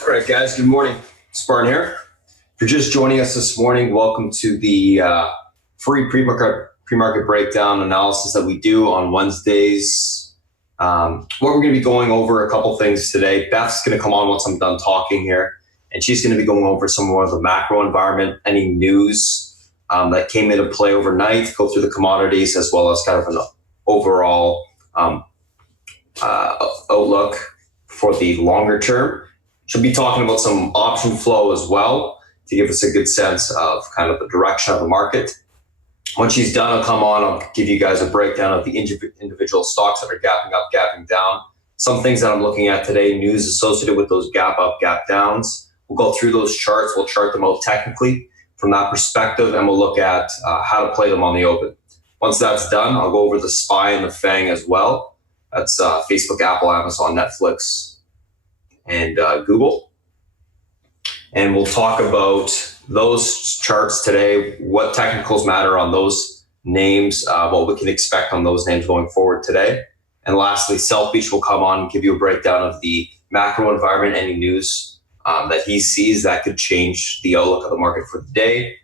All right, guys, good morning. Spartan here. If you're just joining us this morning, welcome to the free pre-market breakdown analysis that we do on Wednesdays. What we're going to be going over a couple things today. Beth's going to come on once I'm done talking here, and she's going to be going over some more of the macro environment, any news that came into play overnight, go through the commodities, as well as kind of an overall outlook for the longer term. She'll be talking about some option flow as well to give us a good sense of kind of the direction of the market. When she's done, I'll come on, I'll give you guys a breakdown of the individual stocks that are gapping up, gapping down. Some things that I'm looking at today, news associated with those gap up, gap downs. We'll go through those charts, we'll chart them out technically from that perspective, and we'll look at how to play them on the open. Once that's done, I'll go over the SPY and the FANG as well. That's Facebook, Apple, Amazon, Netflix, and Google. And we'll talk about those charts today, what technicals matter on those names, what we can expect on those names going forward today. And lastly, South Beach will come on and give you a breakdown of the macro environment, any news that he sees that could change the outlook of the market for the day,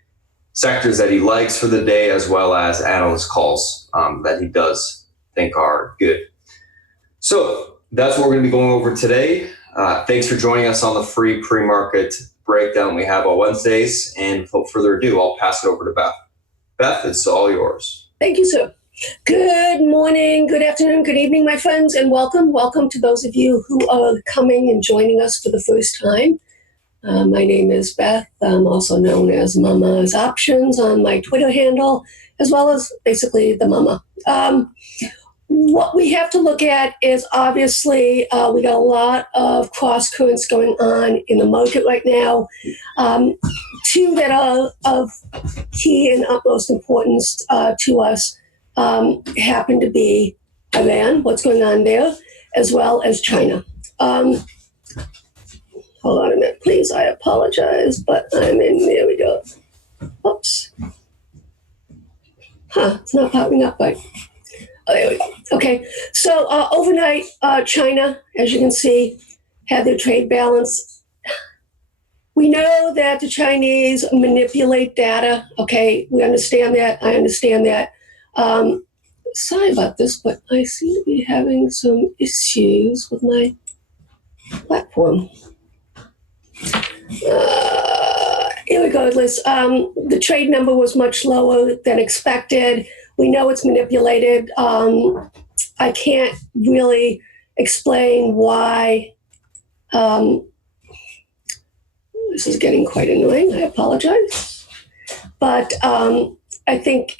sectors that he likes for the day, as well as analyst calls that he does think are good. So that's what we're going to be going over today. Thanks for joining us on the free pre-market breakdown we have on Wednesdays. And without further ado, I'll pass it over to Beth. Beth, it's all yours. Thank you, sir. Good morning, good afternoon, good evening, my friends, and welcome. Welcome to those of you who are coming and joining us for the first time. My name is Beth. I'm also known as Mama's Options on my Twitter handle, as well as basically the Mama. What we have to look at is obviously we got a lot of cross currents going on in the market right now. Two that are of key and utmost importance to us happen to be Iran, what's going on there, as well as China. Hold on a minute, please. I apologize, but there we go. Oops. It's not popping up right. Oh, there we go. Okay, so overnight, China, as you can see, had their trade balance. We know that the Chinese manipulate data. Okay, we understand that. I understand that. Sorry about this, but I seem to be having some issues with my platform. Irregardless, the trade number was much lower than expected. We know it's manipulated. I can't really explain why. This is getting quite annoying. I apologize. But I think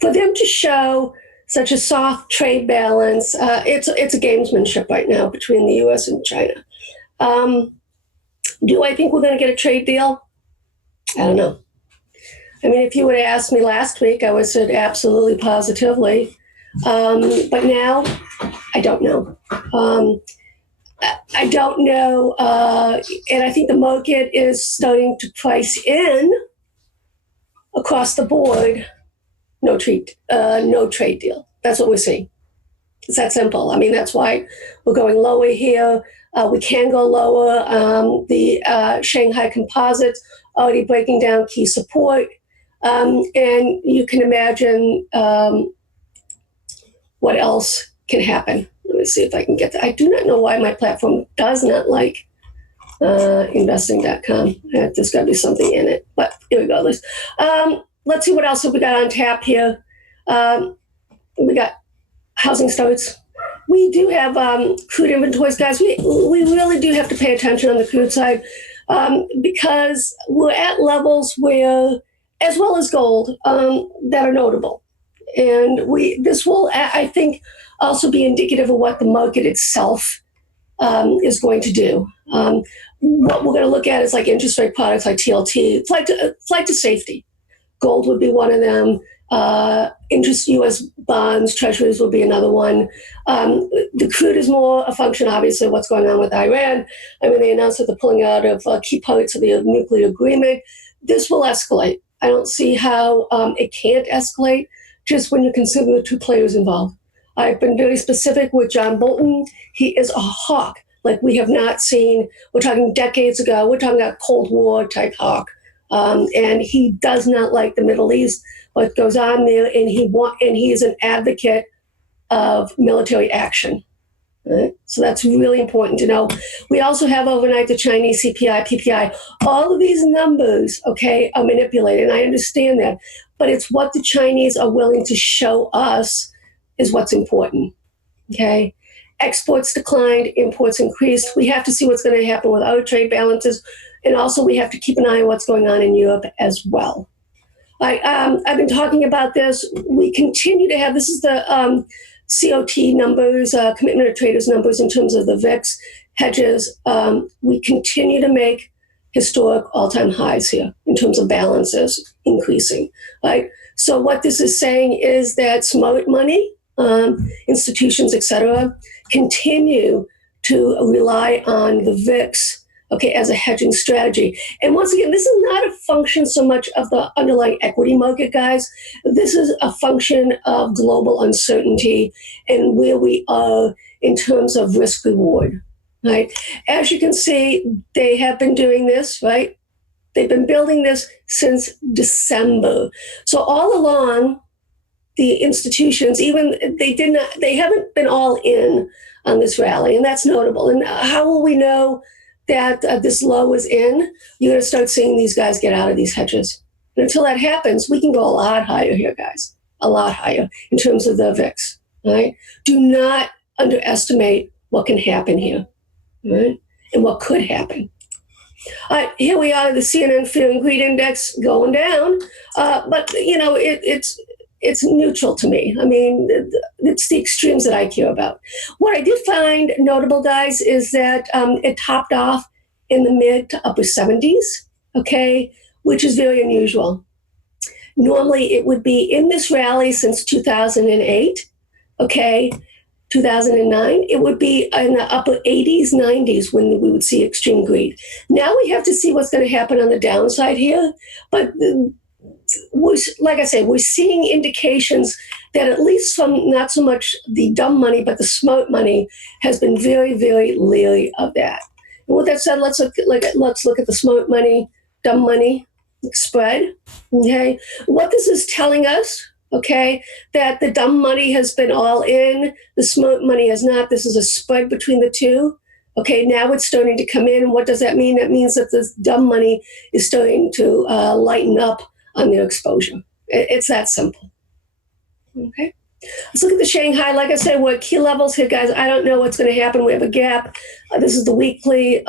for them to show such a soft trade balance, it's a gamesmanship right now between the U.S. and China. Do I think we're going to get a trade deal? I don't know. I mean, if you would have asked me last week, I would have said absolutely, positively. But now, I don't know. I don't know. And I think the market is starting to price in across the board, no trade deal. That's what we're seeing. It's that simple. I mean, that's why we're going lower here. We can go lower. The Shanghai Composites already breaking down key support. And you can imagine what else can happen. Let me see if I can get that. I do not know why my platform does not like investing.com. There's got to be something in it. But here we go. Let's see what else have we got on tap here. We got housing starts. We do have crude inventories, guys. We really do have to pay attention on the crude side because we're at levels where, as well as gold, that are notable. And this will, I think, also be indicative of what the market itself is going to do. What we're going to look at is like interest rate products like TLT, flight to safety. Gold would be one of them. Interest U.S. bonds, treasuries will be another one. The crude is more a function, obviously, of what's going on with Iran. I mean, they announced that they're pulling out of key parts of the nuclear agreement. This will escalate. I don't see how it can't escalate just when you consider the two players involved. I've been very specific with John Bolton. He is a hawk, like we have not seen. We're talking decades ago. We're talking about Cold War type hawk. And he does not like the Middle East, what goes on there, and he is an advocate of military action. Right? So that's really important to know. We also have overnight the Chinese CPI, PPI. All of these numbers, okay, are manipulated, and I understand that. But it's what the Chinese are willing to show us is what's important, okay? Exports declined, imports increased. We have to see what's going to happen with our trade balances, and also we have to keep an eye on what's going on in Europe as well. I've been talking about this. We continue to have, this is the COT numbers, commitment of traders numbers in terms of the VIX hedges. We continue to make historic all-time highs here in terms of balances increasing, right? So what this is saying is that smart money, institutions, et cetera, continue to rely on the VIX, okay, as a hedging strategy. And once again, this is not a function so much of the underlying equity market, guys. This is a function of global uncertainty and where we are in terms of risk reward, right? As you can see, they have been doing this, right? They've been building this since December. So all along, the institutions, they haven't been all in on this rally, and that's notable. And how will we know that this low is in? You're going to start seeing these guys get out of these hedges. And until that happens, we can go a lot higher here, guys, a lot higher in terms of the VIX, right? Do not underestimate what can happen here, right? And what could happen. Here we are, the CNN Fear and Greed Index going down, but it's neutral to me. I mean, it's the extremes that I care about. What I did find notable, guys, is that it topped off in the mid to upper 70s, okay, which is very unusual. Normally, it would be in this rally since 2008, okay, 2009, it would be in the upper 80s, 90s when we would see extreme greed. Now we have to see what's going to happen on the downside here, but like I say, we're seeing indications that at least from not so much the dumb money, but the smart money has been very, very leery of that. And with that said, let's look at the smart money, dumb money spread. Okay, what this is telling us, okay, that the dumb money has been all in, the smart money has not. This is a spread between the two. Okay, now it's starting to come in. What does that mean? That means that the dumb money is starting to lighten up on their exposure. It's that simple. Okay, let's look at the Shanghai. Like I said, we're at key levels here, guys. I don't know what's going to happen. We have a gap. This is the weekly.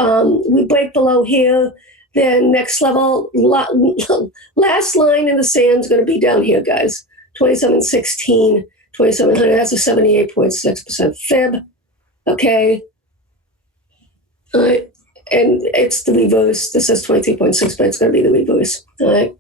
We break below here. Then next level, last line in the sand is going to be down here, guys. 2716, 2700. That's a 78.6% fib. Okay. All right. And it's the reverse. This says 23.6, but it's going to be the reverse. All right.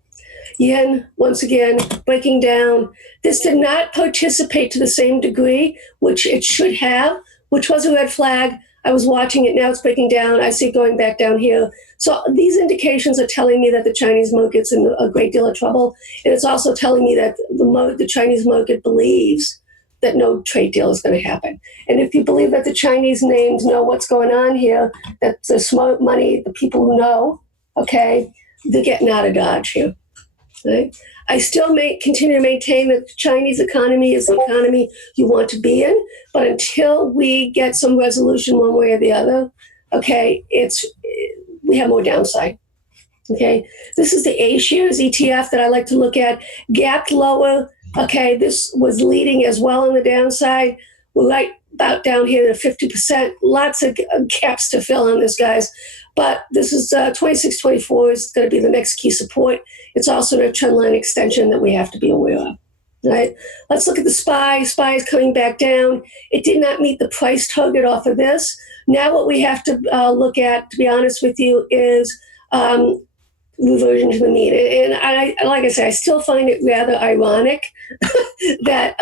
Yen, once again, breaking down. This did not participate to the same degree, which it should have, which was a red flag. I was watching it. Now it's breaking down. I see it going back down here. So these indications are telling me that the Chinese market's in a great deal of trouble. And it's also telling me that the Chinese market believes that no trade deal is going to happen. And if you believe that the Chinese names know what's going on here, that the smart money, the people who know, okay, they're getting out of Dodge here. Right? I still continue to maintain that the Chinese economy is the economy you want to be in, but until we get some resolution one way or the other, okay, we have more downside. Okay, this is the A-shares ETF that I like to look at, gapped lower. Okay, this was leading as well on the downside. We're right about down here to 50%. Lots of gaps to fill on this, guys. But this is 2624 is going to be the next key support. It's also a trendline extension that we have to be aware of. Right? Let's look at the SPY. SPY is coming back down. It did not meet the price target off of this. Now what we have to look at, to be honest with you, is reversion to the mean. And like I say, I still find it rather ironic that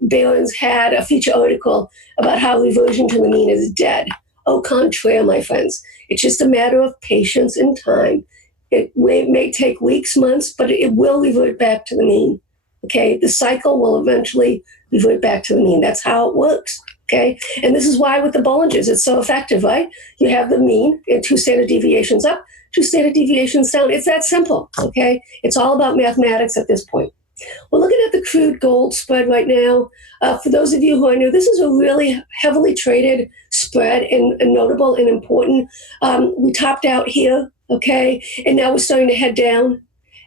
Barron's had a feature article about how reversion to the mean is dead. Au contraire, my friends. It's just a matter of patience and time. It may take weeks, months, but it will revert back to the mean. Okay, the cycle will eventually revert back to the mean. That's how it works. Okay, and this is why with the Bollinger's it's so effective, right? You have the mean and 2 standard deviations up, 2 standard deviations down. It's that simple, okay? It's all about mathematics at this point. We're looking at the crude gold spread right now. For those of you who are new, this is a really heavily traded spread and notable and important. We topped out here, okay? And now we're starting to head down.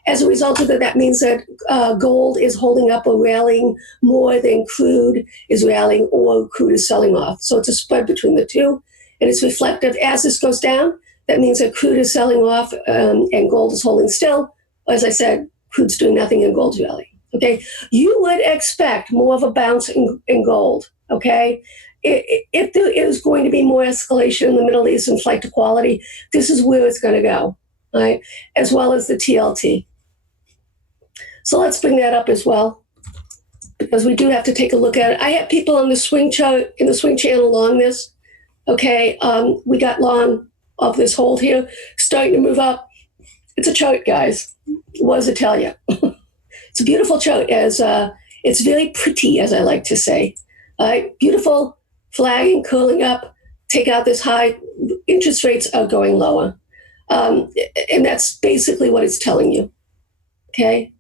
As a result of that means that gold is holding up or rallying more than crude is rallying or crude is selling off. So it's a spread between the two, and it's reflective. As this goes down, that means that crude is selling off and gold is holding still. As I said, crude's doing nothing and gold's rallying. Okay, you would expect more of a bounce in gold. Okay, if there is going to be more escalation in the Middle East and flight to quality, this is where it's going to go, right? As well as the TLT. So let's bring that up as well, because we do have to take a look at it. I have people on the swing chart in the swing channel long this. Okay, we got long of this hold here, starting to move up. It's a chart, guys. What does it tell you? It's a beautiful chart. As it's very pretty, as I like to say. All right, beautiful flagging, curling up. Take out this high. Interest rates are going lower, and that's basically what it's telling you. Okay.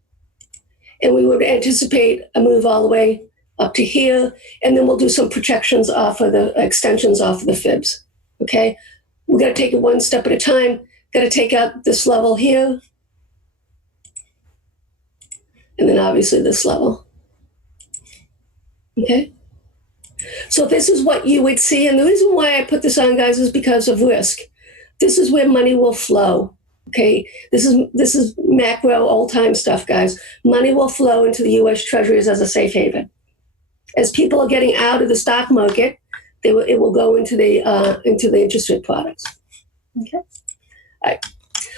And we would anticipate a move all the way up to here, and then we'll do some projections off of the extensions off of the fibs. Okay, we're going to take it one step at a time. Got to take out this level here, and then obviously this level. Okay, so this is what you would see, and the reason why I put this on, guys, is because of risk. This is where money will flow. Okay, this is macro old-time stuff, guys. Money will flow into the U.S. Treasuries as a safe haven. As people are getting out of the stock market, it will go into the interest rate products. Okay, all right.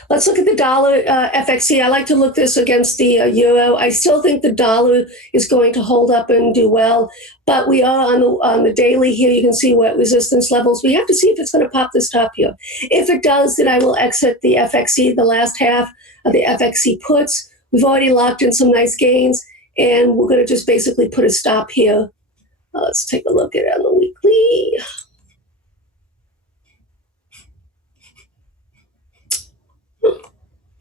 Let's look at the dollar FXC. I like to look this against the euro. I still think the dollar is going to hold up and do well, but we are on the daily here. You can see what resistance levels. We have to see if it's going to pop this top here. If it does, then I will exit the FXC, the last half of the FXC puts. We've already locked in some nice gains, and we're going to just basically put a stop here. Let's take a look at it on the weekly.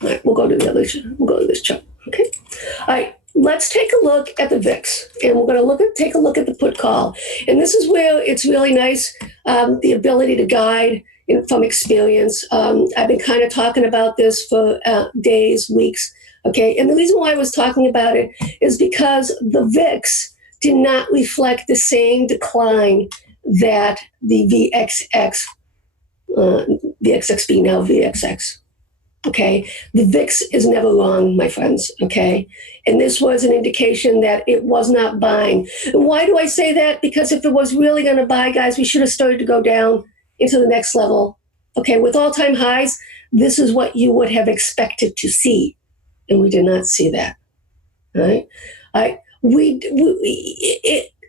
All right, we'll go to the other. We'll go to this chart. Okay. All right. Let's take a look at the VIX, and we're going to take a look at the put call. And this is where it's really nice, the ability to guide from experience. I've been kind of talking about this for days, weeks. Okay. And the reason why I was talking about it is because the VIX did not reflect the same decline that the VXXB, now VXX. Okay, the VIX is never wrong, my friends, okay? And this was an indication that it was not buying. And why do I say that? Because if it was really going to buy, guys, we should have started to go down into the next level. Okay, with all-time highs, this is what you would have expected to see, and we did not see that, all right? All right,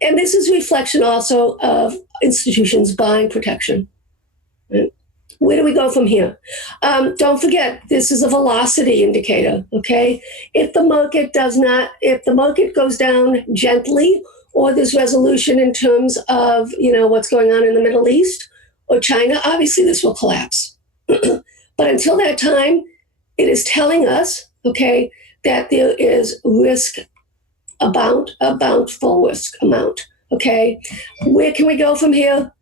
and this is a reflection also of institutions buying protection, right? Where do we go from here? Don't forget, this is a velocity indicator, okay? If the market goes down gently, or there's resolution in terms of, what's going on in the Middle East or China, obviously this will collapse. But until that time, it is telling us, okay, that there is risk about a bountiful risk amount, okay? Where can we go from here?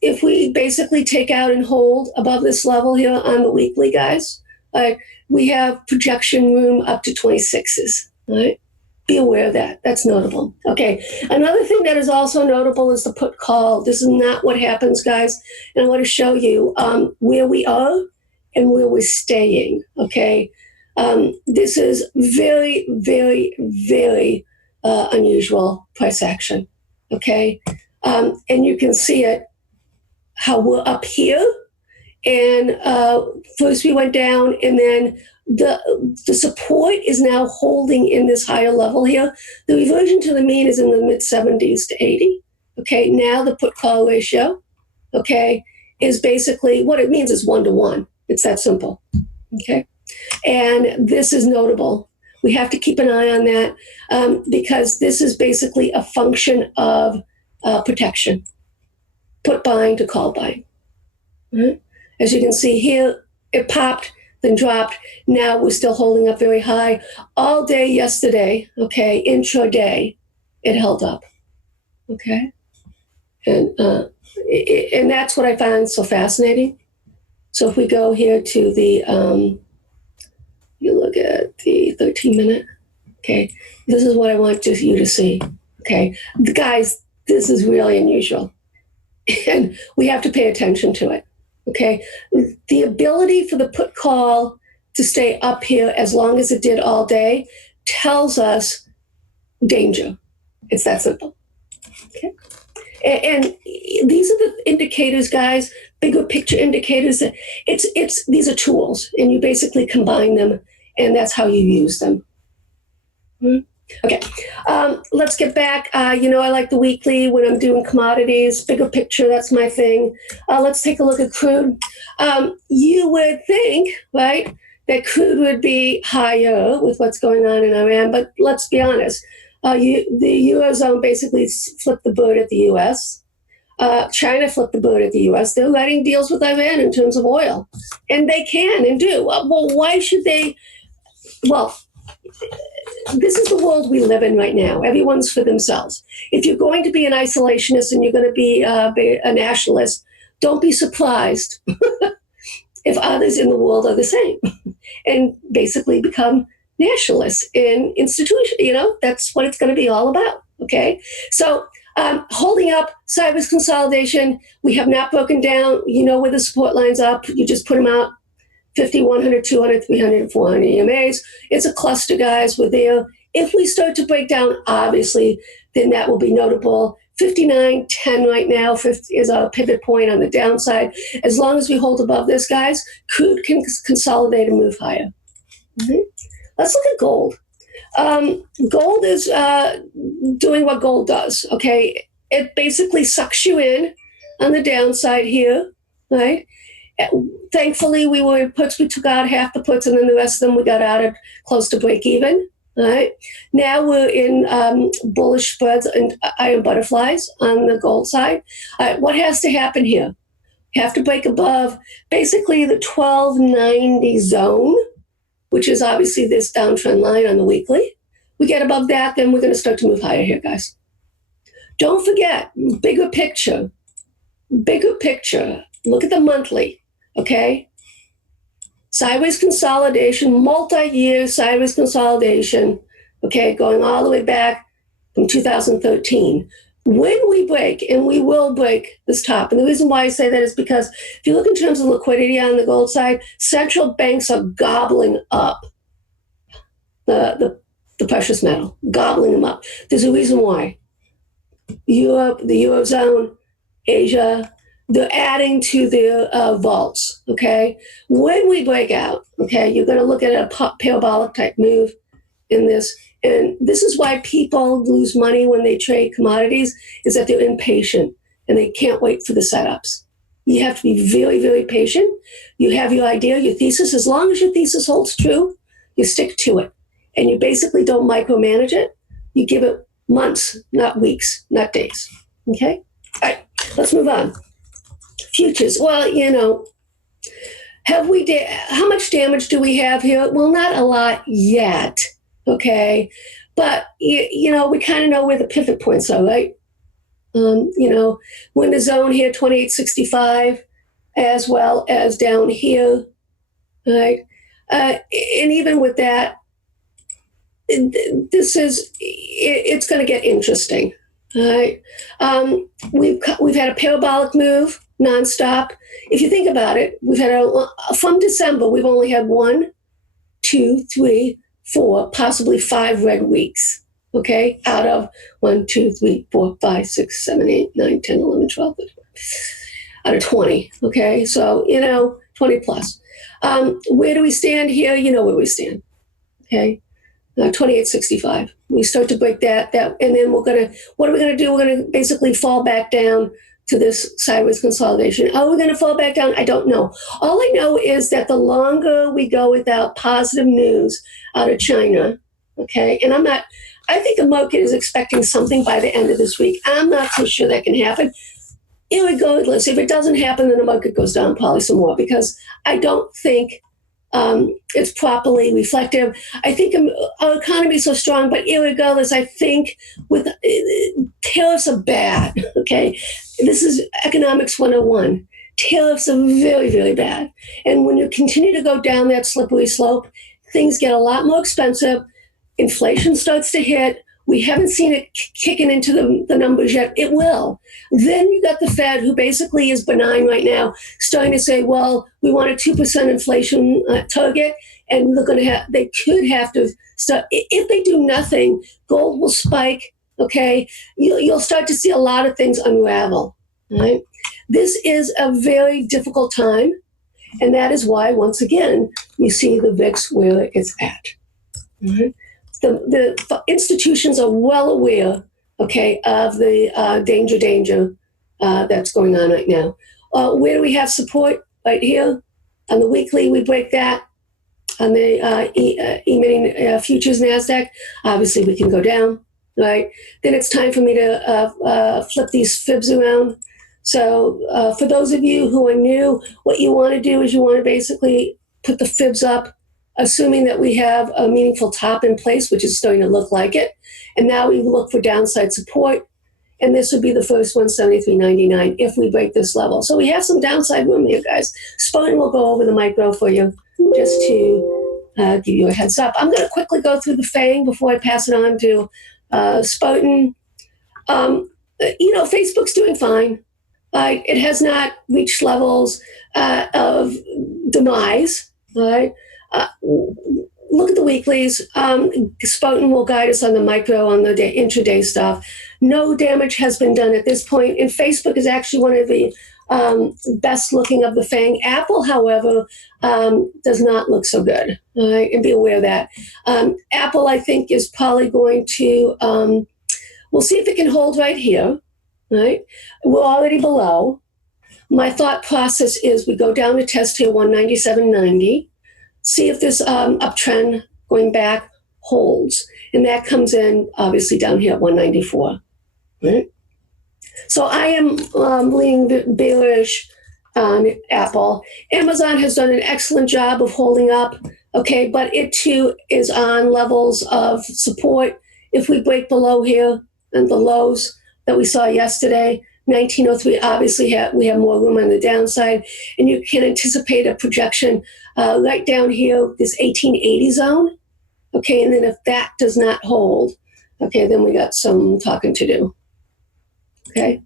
If we basically take out and hold above this level here on the weekly, guys, we have projection room up to 26s. Right? Be aware of that. That's notable. Okay. Another thing that is also notable is the put call. This is not what happens, guys. And I want to show you where we are and where we're staying. Okay. This is very, very, very unusual price action. Okay. And you can see it, how we're up here. And first we went down, and then the support is now holding in this higher level here. The reversion to the mean is in the mid-70s to 80. Okay, now the put-call ratio, okay, is basically, what it means is 1-to-1. It's that simple, okay? And this is notable. We have to keep an eye on that because this is basically a function of protection, put buying to call buying. Right? As you can see here, it popped, then dropped. Now we're still holding up very high. All day yesterday, okay, intraday, it held up, okay? And that's what I find so fascinating. So if we go here to the, you look at the 13-minute, okay? This is what I want you to see, okay? Guys, this is really unusual. And we have to pay attention to it, okay? The ability for the put call to stay up here as long as it did all day tells us danger. It's that simple, okay? And these are the indicators, guys, bigger picture indicators. These are tools, and you basically combine them, and that's how you use them. Okay, let's get back. I like the weekly when I'm doing commodities, bigger picture, that's my thing. Let's take a look at crude. You would think, right, that crude would be higher with what's going on in Iran, but let's be honest. The Eurozone basically flipped the bird at the U.S. China flipped the bird at the U.S. They're letting deals with Iran in terms of oil. And they can and do. Well, why should they? Well, this is the world we live in right now. Everyone's for themselves. If you're going to be an isolationist and you're going to be a nationalist, don't be surprised if others in the world are the same and basically become nationalists in institution. That's what it's going to be all about. Okay. So holding up sideways consolidation, we have not broken down, where the support lines up. You just put them out 50, 100, 200, 300, and 400 EMAs. It's a cluster, guys. We're there. If we start to break down, obviously, then that will be notable. 59.10 right now is our pivot point on the downside. As long as we hold above this, guys, crude can consolidate and move higher. Mm-hmm. Let's look at gold. Gold is doing what gold does, okay? It basically sucks you in on the downside here, right? Thankfully, we took out half the puts, and then the rest of them we got out at close to break even, right? Now we're in bullish spreads and iron butterflies on the gold side. What has to happen here? You have to break above basically the 1290 zone, which is obviously this downtrend line on the weekly. We get above that, then we're going to start to move higher here, guys. Don't forget, bigger picture. Look at the monthly, okay? Sideways consolidation, multi-year sideways consolidation, okay, going all the way back from 2013. When we break, and we will break this top, and the reason why I say that is because if you look in terms of liquidity on the gold side, central banks are gobbling up the precious metal, gobbling them up. There's a reason why. Europe, the Eurozone, Asia, they're adding to their vaults, okay? When we break out, okay, you're going to look at a parabolic type move in this. And this is why people lose money when they trade commodities, is that they're impatient and they can't wait for the setups. You have to be very, very patient. You have your idea, your thesis. As long as your thesis holds true, you stick to it. And you basically don't micromanage it. You give it months, not weeks, not days. Okay? All right, let's move on. Futures. Well, how much damage do we have here? Well, not a lot yet. Okay, but we kind of know where the pivot points are, right? We're in the zone here, 2865, as well as down here, right? And even with that, it's going to get interesting, all right? We've had a parabolic move nonstop. If you think about it, we've had from December, we've only had 1, 2, 3, 4, possibly 5 red weeks, okay? Out of 1, 2, 3, 4, 5, 6, 7, 8, 9, 10, 11, 12, out of 20, okay? So, 20 plus. Where do we stand here? You know where we stand, okay? 2865. We start to break that, and then what are we going to do? We're going to basically fall back down to this sideways consolidation. Are we going to fall back down? I don't know. All I know is that the longer we go without positive news out of China, okay, and I think the market is expecting something by the end of this week. I'm not so sure that can happen. Irregardless, if it doesn't happen, then the market goes down probably some more because I don't think it's properly reflective. I think our economy is so strong, but irregardless, I think with tariffs are bad. Okay, this is economics 101. Tariffs are very, very bad. And when you continue to go down that slippery slope, things get a lot more expensive. Inflation starts to hit. We haven't seen it kicking into the numbers yet. It will. Then you got the Fed, who basically is benign right now, starting to say, well, we want a 2% inflation target, and they could have to start. If they do nothing, gold will spike, okay? You'll start to see a lot of things unravel, right? This is a very difficult time, and that is why, once again, you see the VIX where it's at. Mm-hmm. The institutions are well aware, okay, of the danger that's going on right now. Where do we have support? Right here. On the weekly, we break that. On the E-mini futures NASDAQ, obviously we can go down, right? Then it's time for me to flip these fibs around. So for those of you who are new, what you want to do is you want to basically put the fibs up, assuming that we have a meaningful top in place, which is starting to look like it. And now we look for downside support. And this would be the first 173.99 if we break this level. So we have some downside room here, guys. Spartan will go over the micro for you just to give you a heads up. I'm going to quickly go through the FANG before I pass it on to Spartan. Facebook's doing fine. It has not reached levels of demise, right? Look at the weeklies. Spartan will guide us on the micro, on the intraday stuff. No damage has been done at this point. And Facebook is actually one of the best looking of the FANG. Apple, however, does not look so good. All right, and be aware of that. Apple, I think, is probably going to, we'll see if it can hold right here. Right? We're already below. My thought process is we go down to test here 197.90. See if this uptrend going back holds. And that comes in, obviously, down here at 194. Right? So I am leaning bearish on Apple. Amazon has done an excellent job of holding up, okay, but it too is on levels of support. If we break below here and the lows that we saw yesterday, 1903, obviously we have more room on the downside, and you can anticipate a projection right down here, this 1880 zone. Okay, and then if that does not hold, okay, then we got some talking to do. Okay,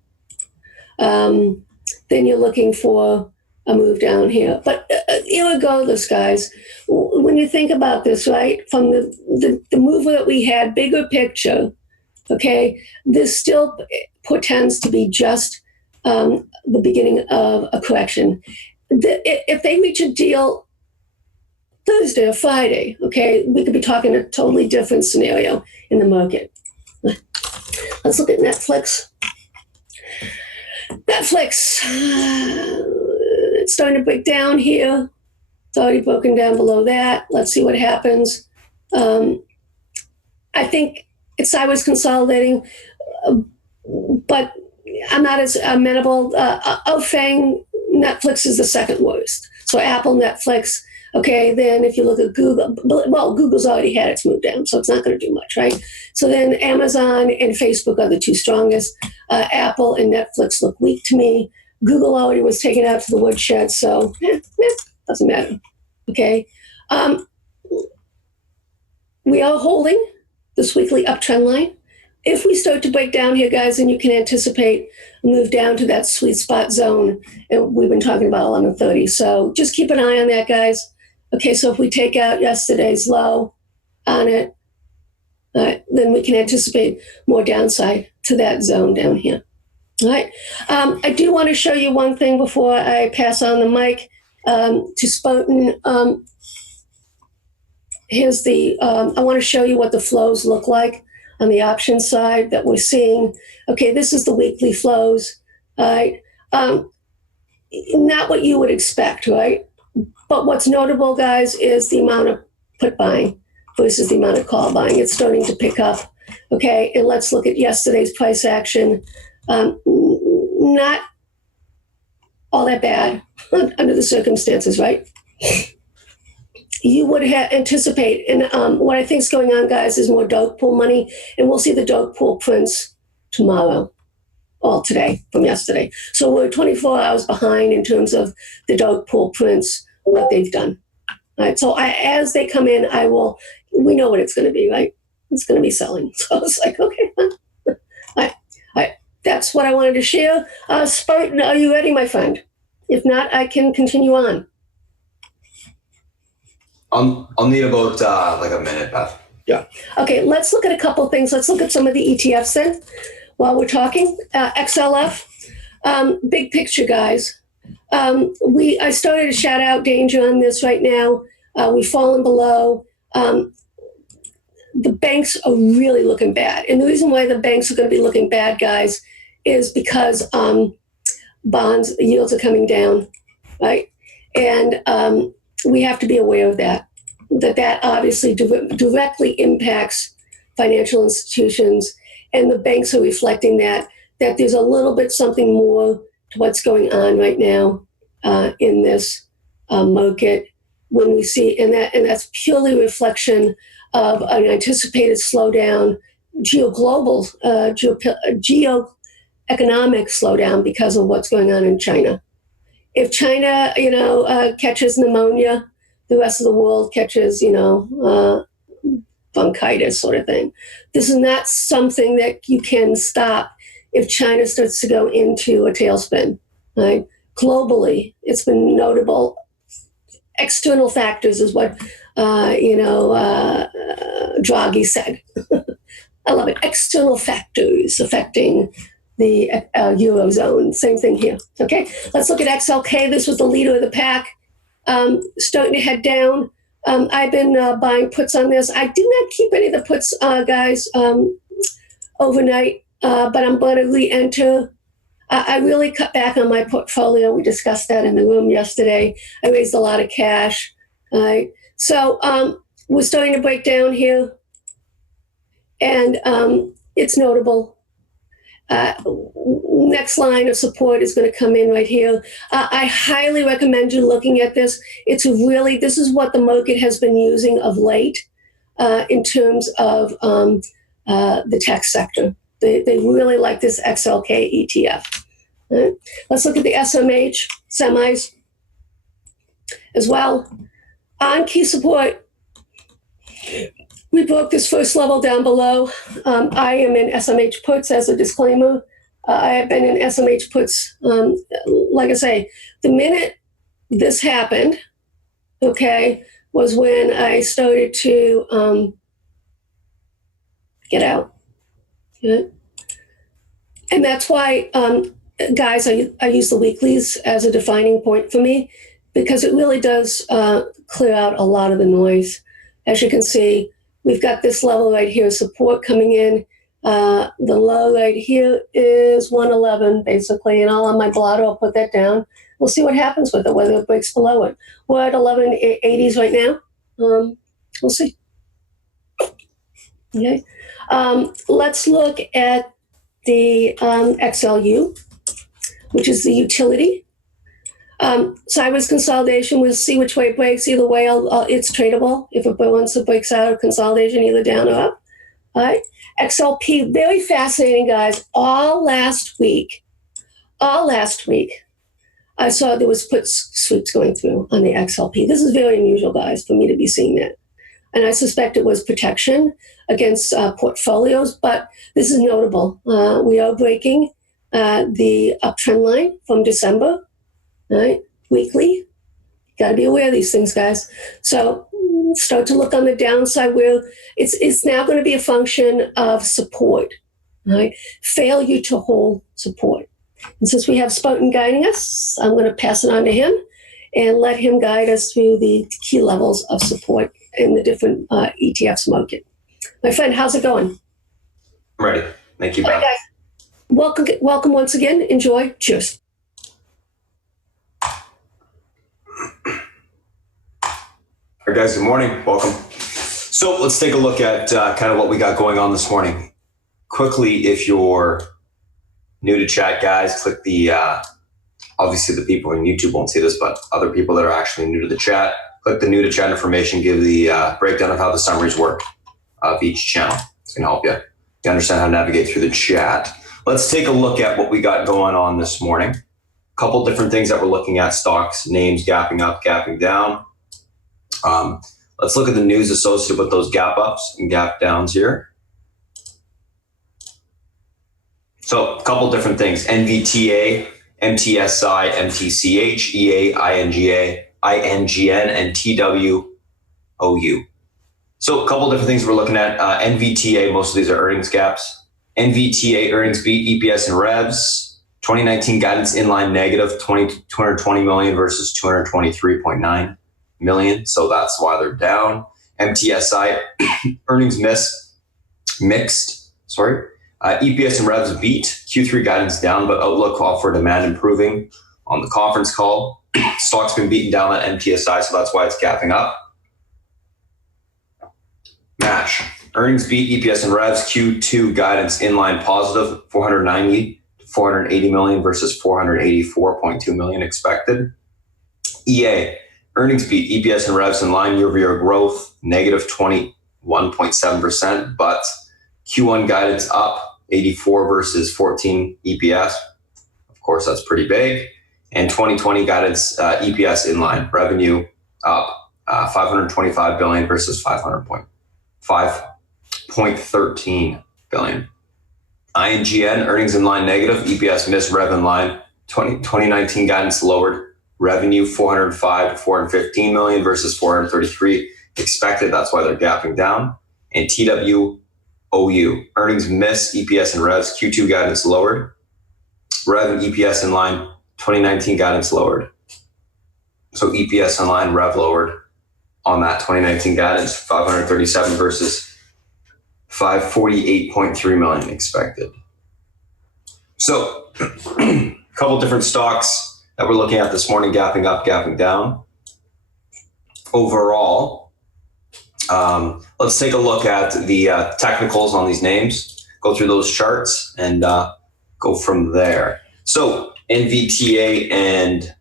then you're looking for a move down here. But irregardless, guys, when you think about this, right, from the move that we had, bigger picture, okay, this still portends to be just the beginning of a correction. If they reach a deal Thursday or Friday, okay, we could be talking a totally different scenario in the market. Let's look at Netflix. Netflix, it's starting to break down here. It's already broken down below that. Let's see what happens. I think it's sideways consolidating, but I'm not as amenable. FANG, Netflix is the second worst. So Apple, Netflix, okay, then if you look at Google, well, Google's already had its move down, so it's not going to do much, right? So then Amazon and Facebook are the two strongest. Apple and Netflix look weak to me. Google already was taken out to the woodshed, so doesn't matter, okay? We are holding this weekly uptrend line. If we start to break down here, guys, then you can anticipate a move down to that sweet spot zone. And we've been talking about 1130. So just keep an eye on that, guys. Okay, so if we take out yesterday's low on it, then we can anticipate more downside to that zone down here. All right. I do want to show you one thing before I pass on the mic to Spartan. Here's the, I want to show you what the flows look like on the option side that we're seeing. Okay, this is the weekly flows, all right? Not what you would expect, right? But what's notable, guys, is the amount of put buying versus the amount of call buying. It's starting to pick up. Okay, and let's look at yesterday's price action. Not all that bad under the circumstances, right? You would anticipate, and what I think is going on, guys, is more dog pool money, and we'll see the dog pool prints tomorrow, all today from yesterday. So we're 24 hours behind in terms of the dog pool prints, what they've done. All right, so as they come in, we know what it's going to be, right? It's going to be selling. So it's like, okay, all right. That's what I wanted to share. Spartan, are you ready, my friend? If not, I can continue on. I'll need about like a minute, Beth. Yeah. Okay, let's look at a couple of things. Let's look at some of the ETFs then while we're talking. XLF, big picture, guys. I started to shout out danger on this right now. We've fallen below. The banks are really looking bad. And the reason why the banks are going to be looking bad, guys, is because bonds yields are coming down, right? And we have to be aware of that obviously directly impacts financial institutions, and the banks are reflecting that there's a little bit something more to what's going on right now in this market when we see, and that's purely reflection of an anticipated slowdown, geoeconomic slowdown because of what's going on in China. If China, catches pneumonia, the rest of the world catches, bronchitis sort of thing. This is not something that you can stop if China starts to go into a tailspin, right? Globally, it's been notable. External factors is what, Draghi said. I love it. External factors affecting the Eurozone. Same thing here. Okay, let's look at XLK. This was the leader of the pack. Starting to head down. I've been buying puts on this. I did not keep any of the puts, guys, overnight, but I'm going to re-enter. I really cut back on my portfolio. We discussed that in the room yesterday. I raised a lot of cash. All right. So we're starting to break down here, and it's notable. Next line of support is going to come in right here. I highly recommend you looking at this. This is what the market has been using of late in terms of the tech sector. They really like this XLK ETF. Right. Let's look at the SMH semis as well. On key support, we broke this first level down below. I am in SMH puts as a disclaimer. I have been in SMH puts. Like I say, the minute this happened, okay, was when I started to get out. Okay. And that's why, guys, I use the weeklies as a defining point for me, because it really does clear out a lot of the noise. As you can see, we've got this level right here, support coming in. The low right here is 111, basically, and all on my blotter, I'll put that down. We'll see what happens with it, whether it breaks below it. We're at 1180s right now. We'll see. Okay. Let's look at the XLU, which is the utility. Sideways consolidation, we'll see which way it breaks. Either way, it's tradable. Once it breaks out of consolidation, either down or up. All right. XLP, very fascinating, guys. All last week, I saw there was put sweeps going through on the XLP. This is very unusual, guys, for me to be seeing that. And I suspect it was protection against portfolios, but this is notable. We are breaking the uptrend line from December. Right, weekly. Got to be aware of these things, guys. So start to look on the downside where it's now going to be a function of support, right? Failure to hold support. And since we have Spartan guiding us, I'm going to pass it on to him and let him guide us through the key levels of support in the different ETFs market. My friend, how's it going? I'm ready. Thank you, Beth. All right, guys. Welcome once again. Enjoy. Cheers. All right, guys, good morning. Welcome. So let's take a look at kind of what we got going on this morning. Quickly, if you're new to chat, guys, click the, obviously the people on YouTube won't see this, but other people that are actually new to the chat, click the new to chat information, give the breakdown of how the summaries work of each channel. It's going to help you. You understand how to navigate through the chat. Let's take a look at what we got going on this morning. A couple different things that we're looking at: stocks, names, gapping up, gapping down. Let's look at the news associated with those gap ups and gap downs here. So a couple different things: NVTA, MTSI, MTCH, EA, INGA, INGN, and TWOU. So a couple different things we're looking at. NVTA, most of these are earnings gaps. NVTA, earnings beat, EPS and revs. 2019 guidance inline negative, 220 million versus 223.9 million. So that's why they're down. MTSI, earnings mixed. EPS and revs beat. Q3 guidance down, but outlook call for demand improving on the conference call. Stock's been beaten down at MTSI, so that's why it's gapping up. MASH, earnings beat, EPS and revs. Q2 guidance inline positive, 490 to 480 million versus 484.2 million expected. EA, earnings beat, EPS and revs in line, year-over-year growth, negative 21.7%, but Q1 guidance up 84 versus 14 EPS. Of course, that's pretty big. And 2020 guidance EPS in line, revenue up 525 billion versus 5.13 billion. INGN, earnings in line negative, EPS missed, rev in line. 2019 guidance lowered, revenue 405 to 415 million versus 433 expected. That's why they're gapping down. And TWOU, earnings miss, EPS and revs. Q2 guidance lowered, rev and EPS in line. 2019 guidance lowered. So EPS in line, rev lowered on that 2019 guidance, 537 versus 548.3 million expected. So a couple different stocks that we're looking at this morning, gapping up, gapping down. Overall, let's take a look at the technicals on these names, go through those charts, and go from there. So NVTA and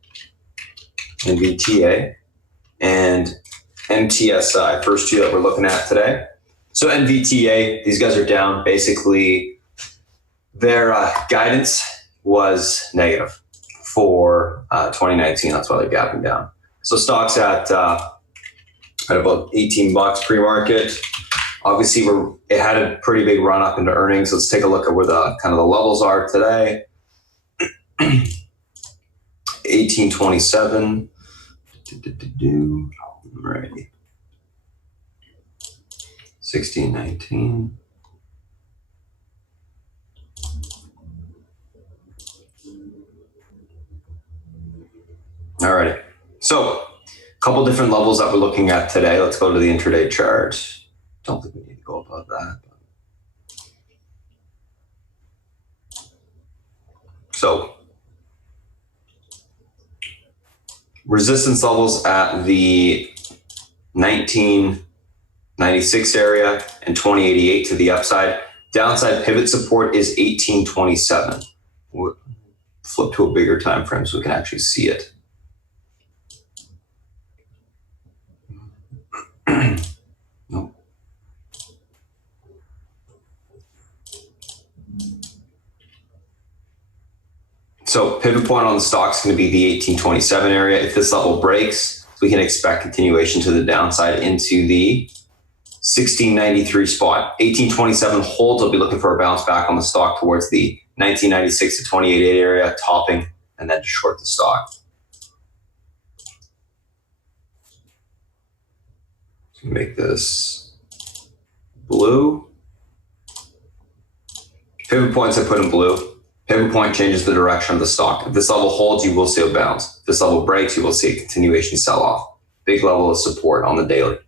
MTSI, first two that we're looking at today. So NVTA, these guys are down. Basically, their guidance was negative for 2019. That's why they're gapping down. So stocks at about $18 pre-market. Obviously, it had a pretty big run up into earnings. Let's take a look at where the kind of the levels are today. 1827. Alrighty. 1619. Alrighty. So, a couple different levels that we're looking at today. Let's go to the intraday chart. Don't think we need to go above that. So, resistance levels at the 1996 area and 2088 to the upside. Downside pivot support is 1827. We'll flip to a bigger time frame so we can actually see it. Nope. So pivot point on the stock is going to be the 1827 area. If this level breaks, we can expect continuation to the downside into the 1693 spot. 1827 holds. I'll be looking for a bounce back on the stock towards the 1996 to 2088 area, topping, and then to short the stock. Make this blue. Pivot points I put in blue. Pivot point changes the direction of the stock. If this level holds, you will see a bounce. If this level breaks, you will see a continuation sell-off. Big level of support on the daily.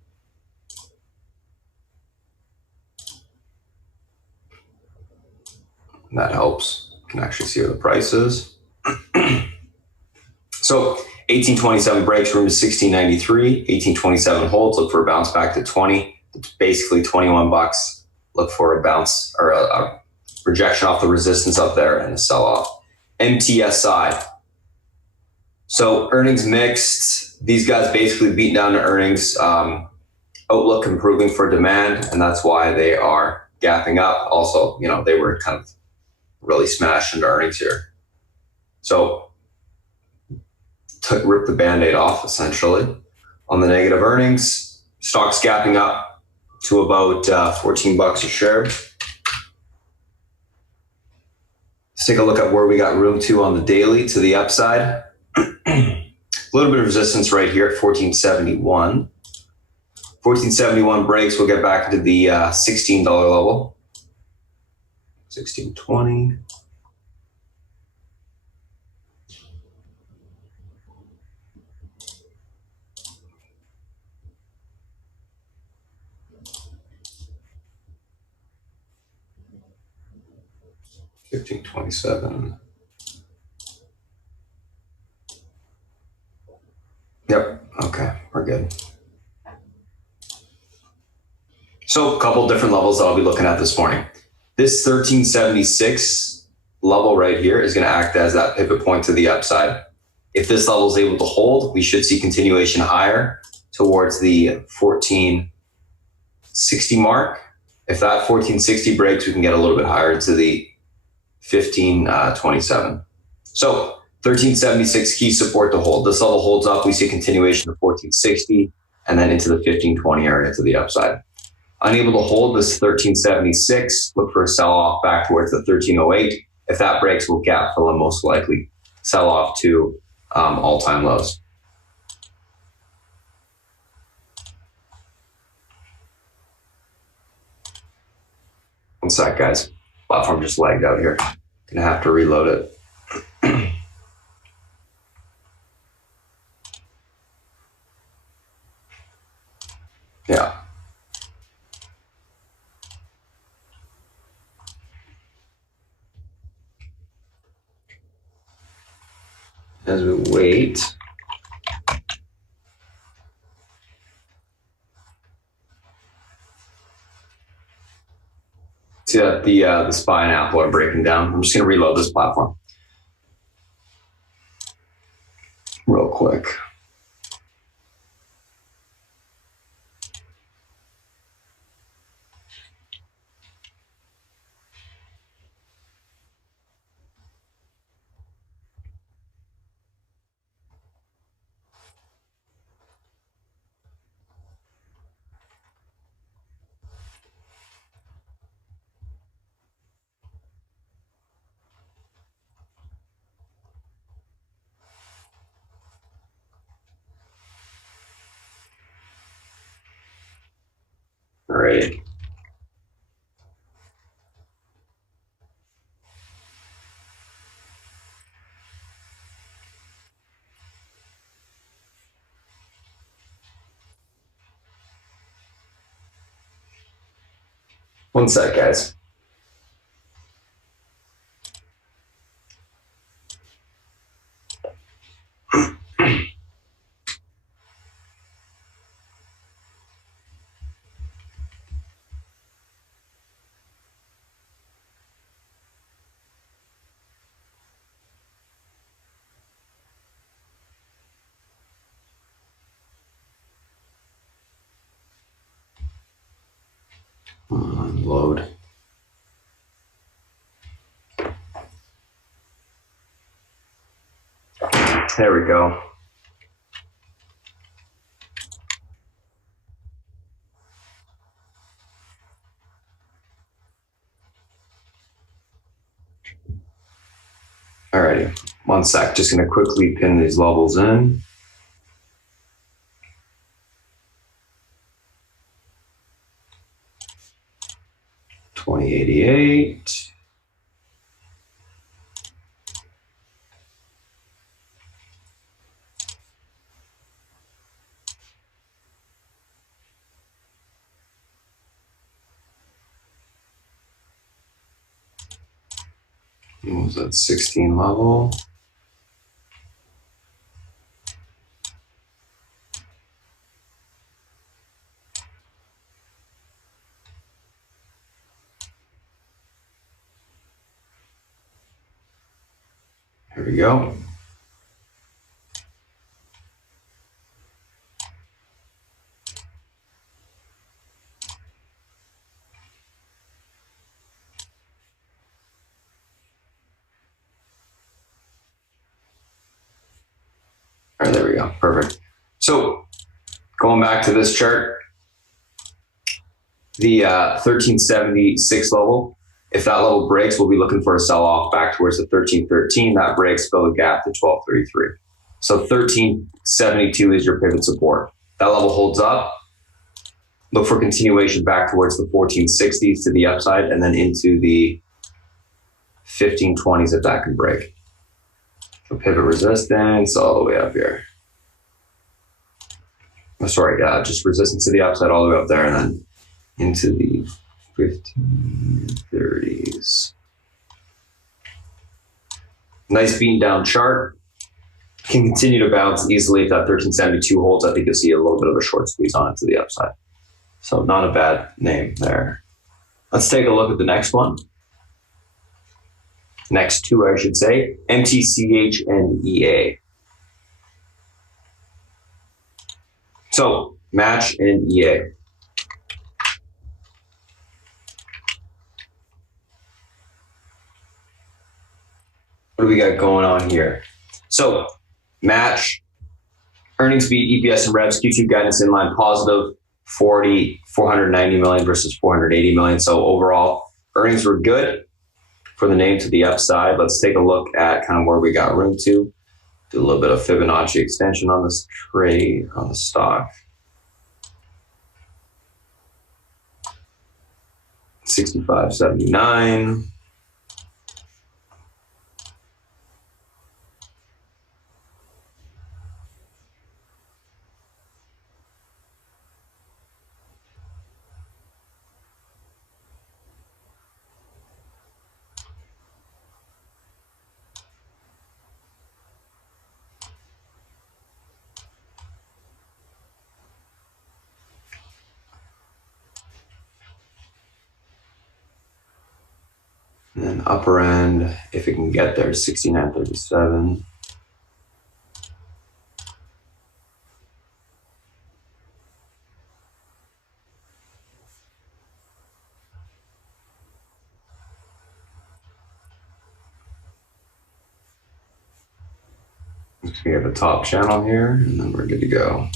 And that helps. You can actually see where the price is. So 1827 breaks, room to 1693. 1827 holds, look for a bounce back to 20. It's basically 21 bucks. Look for a bounce or a rejection off the resistance up there and a sell off. MTSI. So earnings mixed. These guys basically beat down to earnings. Outlook improving for demand, and that's why they are gapping up. Also, they were kind of really smashed into earnings here. So rip the Band-Aid off essentially on the negative earnings. Stock's gapping up to about 14 bucks a share. Let's take a look at where we got room to on the daily to the upside. A little bit of resistance right here at 1471. 1471 breaks, we'll get back into the $16 level. 1620. $15.27. Yep. Okay, we're good. So a couple different levels that I'll be looking at this morning. This 1376 level right here is going to act as that pivot point to the upside. If this level is able to hold, we should see continuation higher towards the 1460 mark. If that 1460 breaks, we can get a little bit higher into the 1527. So 1376 key support to hold. This level holds up, we see a continuation of 1460 and then into the 1520 area to the upside. Unable to hold this 1376, look for a sell-off back towards the 1308. If that breaks, we'll gap fill and most likely sell off to all-time lows. One sec, guys. Platform just lagged out here. Gonna have to reload it. Yeah. As we wait. See that the SPY and Apple are breaking down. I'm just gonna reload this platform real quick. All right. One sec, guys. Load. There we go. Alrighty, one sec. Just gonna quickly pin these levels in. $20.88. What was that, 16 level? There we go. All right, there we go. Perfect. So going back to this chart, the 1376 level, if that level breaks, we'll be looking for a sell-off back towards the 1313. That breaks, fill the gap to 1233. So 1372 is your pivot support. That level holds up. Look for continuation back towards the 1460s to the upside and then into the 1520s if that can break. So pivot resistance all the way up here. Oh, sorry, just resistance to the upside all the way up there and then into the 1530s. Nice beaten down chart. Can continue to bounce easily if that 1372 holds. I think you'll see a little bit of a short squeeze on it to the upside. So not a bad name there. Let's take a look at the next one. Next two, I should say, MTCH and EA. So match and EA. What do we got going on here? So match, earnings beat, EPS and revs, Q2 guidance in line positive, 490 million versus 480 million. So overall, earnings were good for the name to the upside. Let's take a look at kind of where we got room to. Do a little bit of Fibonacci extension on this trade, on the stock. 65.79. And then upper end, if it can get there, 69.37. Just gonna get the top channel here, and then we're good to go.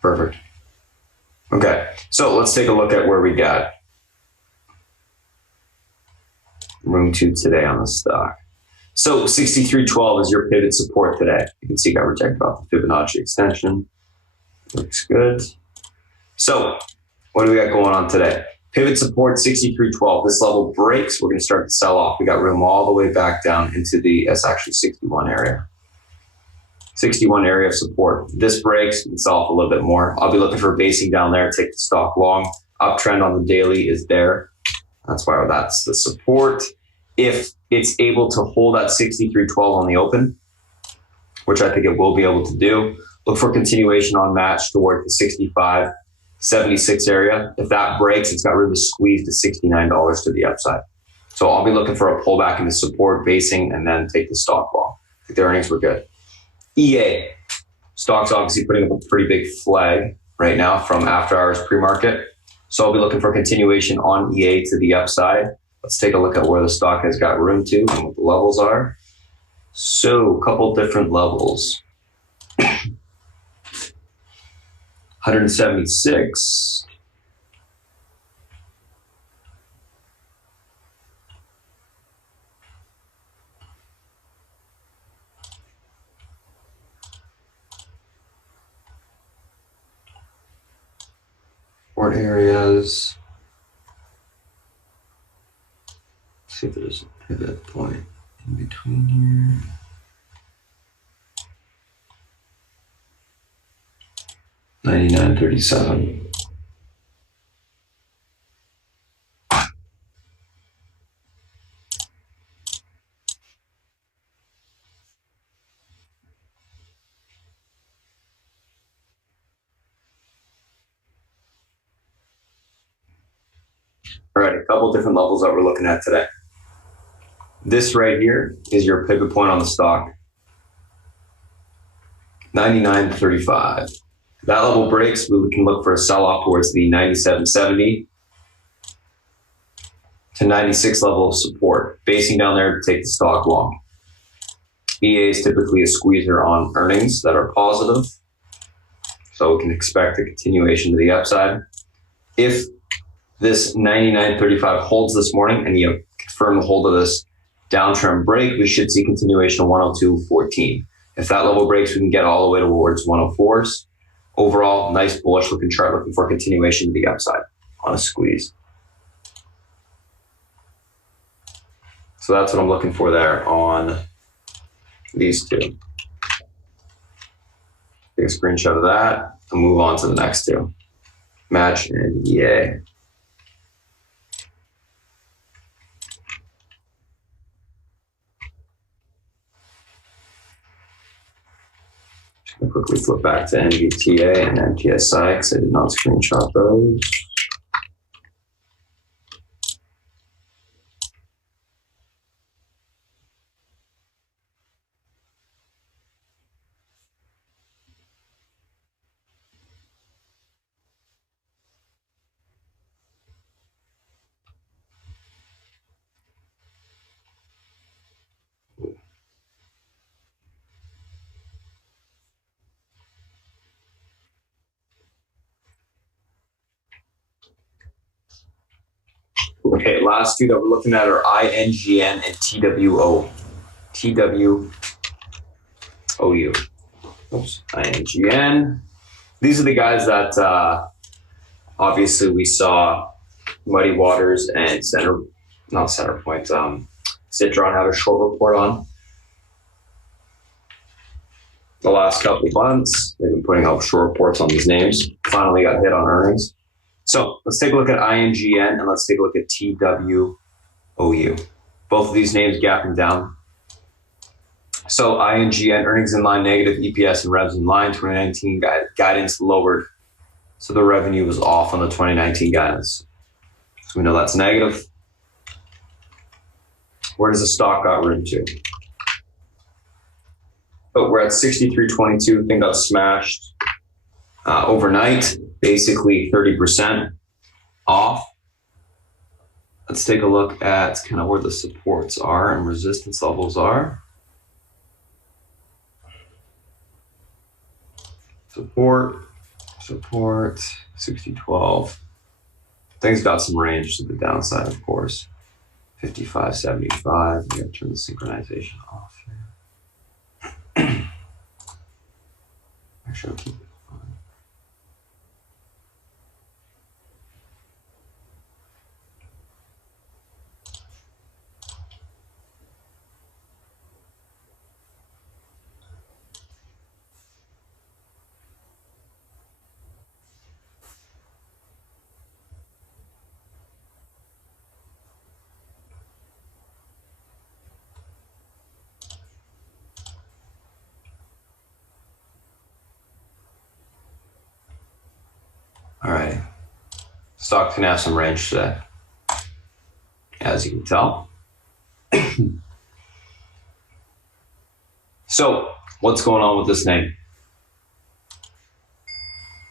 Perfect. Okay, so let's take a look at where we got room to today on the stock. So 63.12 is your pivot support today. You can see it got rejected off the Fibonacci extension. Looks good. So what do we got going on today? Pivot support 63.12. This level breaks, we're going to start to sell off. We got room all the way back down into the, that's actually 61 area. 61 area of support. This breaks, it's off a little bit more. I'll be looking for basing down there, take the stock long. Uptrend on the daily is there. That's why that's the support. If it's able to hold at 63.12 on the open, which I think it will be able to do, look for continuation on match toward the 65.76 area. If that breaks, it's got room to squeeze to $69 to the upside. So I'll be looking for a pullback into support, basing, and then take the stock long. I think the earnings were good. EA, stock's obviously putting up a pretty big flag right now from after hours pre-market. So I'll be looking for continuation on EA to the upside. Let's take a look at where the stock has got room to and what the levels are. So a couple different levels. 176. Support areas. Let's see if there's a pivot point in between here. $99.37. All right, a couple different levels that we're looking at today. This right here is your pivot point on the stock. 99.35. If that level breaks, we can look for a sell-off towards the 97.70 to 96 level of support, basing down there to take the stock long. EA is typically a squeezer on earnings that are positive, so we can expect a continuation to the upside. If this 99.35 holds this morning and you confirm the hold of this downtrend break, we should see continuation of 102.14. If that level breaks, we can get all the way towards 104s. Overall, nice bullish looking chart, looking for continuation to the upside on a squeeze. So that's what I'm looking for there on these two. Take a screenshot of that and move on to the next two. Match and EA. Just gonna quickly flip back to NVTA and NTSI because I did not screenshot those. Okay, last two that we're looking at are INGN and TWOU. Oops, INGN. These are the guys that obviously we saw Muddy Waters and Citron have a short report on the last couple of months. They've been putting out short reports on these names. Finally got hit on earnings. So let's take a look at INGN and let's take a look at TWOU. Both of these names gapping down. So INGN, earnings in line negative, EPS and revs in line, 2019 guidance lowered. So the revenue was off on the 2019 guidance. So we know that's negative. Where does the stock got room to? But we're at 63.22, thing got smashed overnight, basically 30% off. Let's take a look at kind of where the supports are and resistance levels are. Support, 60.12. Things got some range to the downside, of course. 55.75. We gotta turn the synchronization off here. Actually, I'll keep it on. All right, stock can have some range today, as you can tell. So what's going on with this name?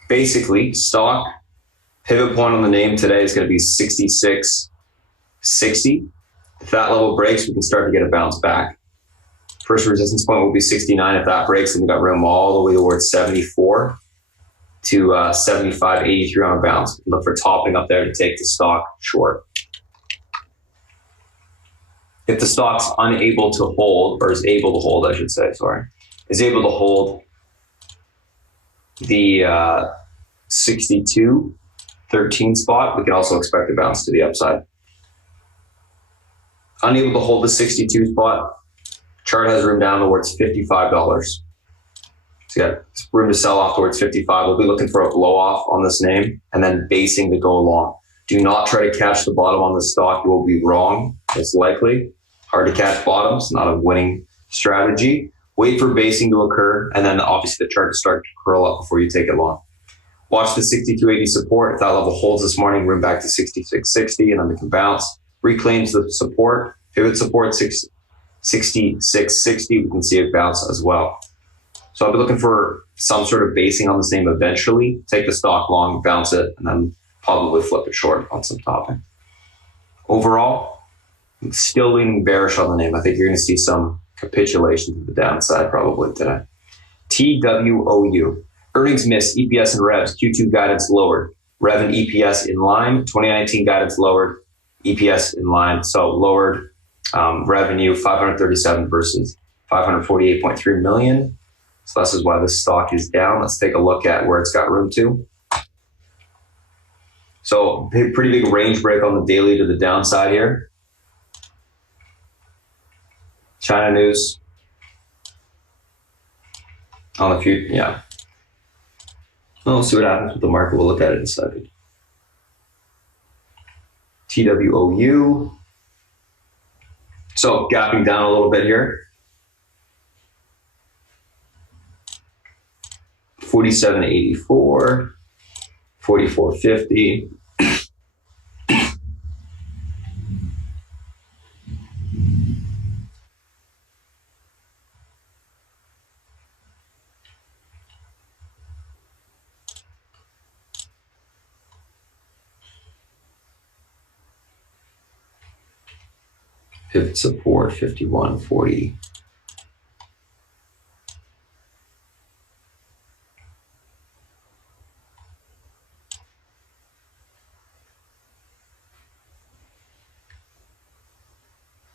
Basically, stock pivot point on the name today is going to be 66.60. If that level breaks, we can start to get a bounce back. First resistance point will be 69. If that breaks, then we got room all the way towards 74 to 75.83 on a bounce. Look for topping up there to take the stock short. If the stock's unable to hold, or is able to hold, I should say, is able to hold the 62.13 spot, we can also expect a bounce to the upside. Unable to hold the 62 spot, chart has room down towards $55. So yeah, room to sell off towards 55. We'll be looking for a blow off on this name and then basing to go long. Do not try to catch the bottom on this stock. You will be wrong. It's likely. Hard to catch bottoms, not a winning strategy. Wait for basing to occur and then obviously the chart to start to curl up before you take it long. Watch the 6280 support. If that level holds this morning, room back to 6660, and then we can bounce. Reclaims the support. Pivot support 6660. We can see it bounce as well. So I'll be looking for some sort of basing on this name eventually. Take the stock long, bounce it, and then probably flip it short on some topping. Overall, I'm still leaning bearish on the name. I think you're going to see some capitulation to the downside probably today. TWOU. Earnings missed, EPS and revs, Q2 guidance lowered. Rev and EPS in line, 2019 guidance lowered, EPS in line. So lowered revenue, 537 versus 548.3 million. So this is why this stock is down. Let's take a look at where it's got room to. So pretty big range break on the daily to the downside here. China news on the future, yeah. We'll see what happens with the market. We'll look at it in a second. TWOU. So gapping down a little bit here. 47.84, 44.50. Pivot support 51.40.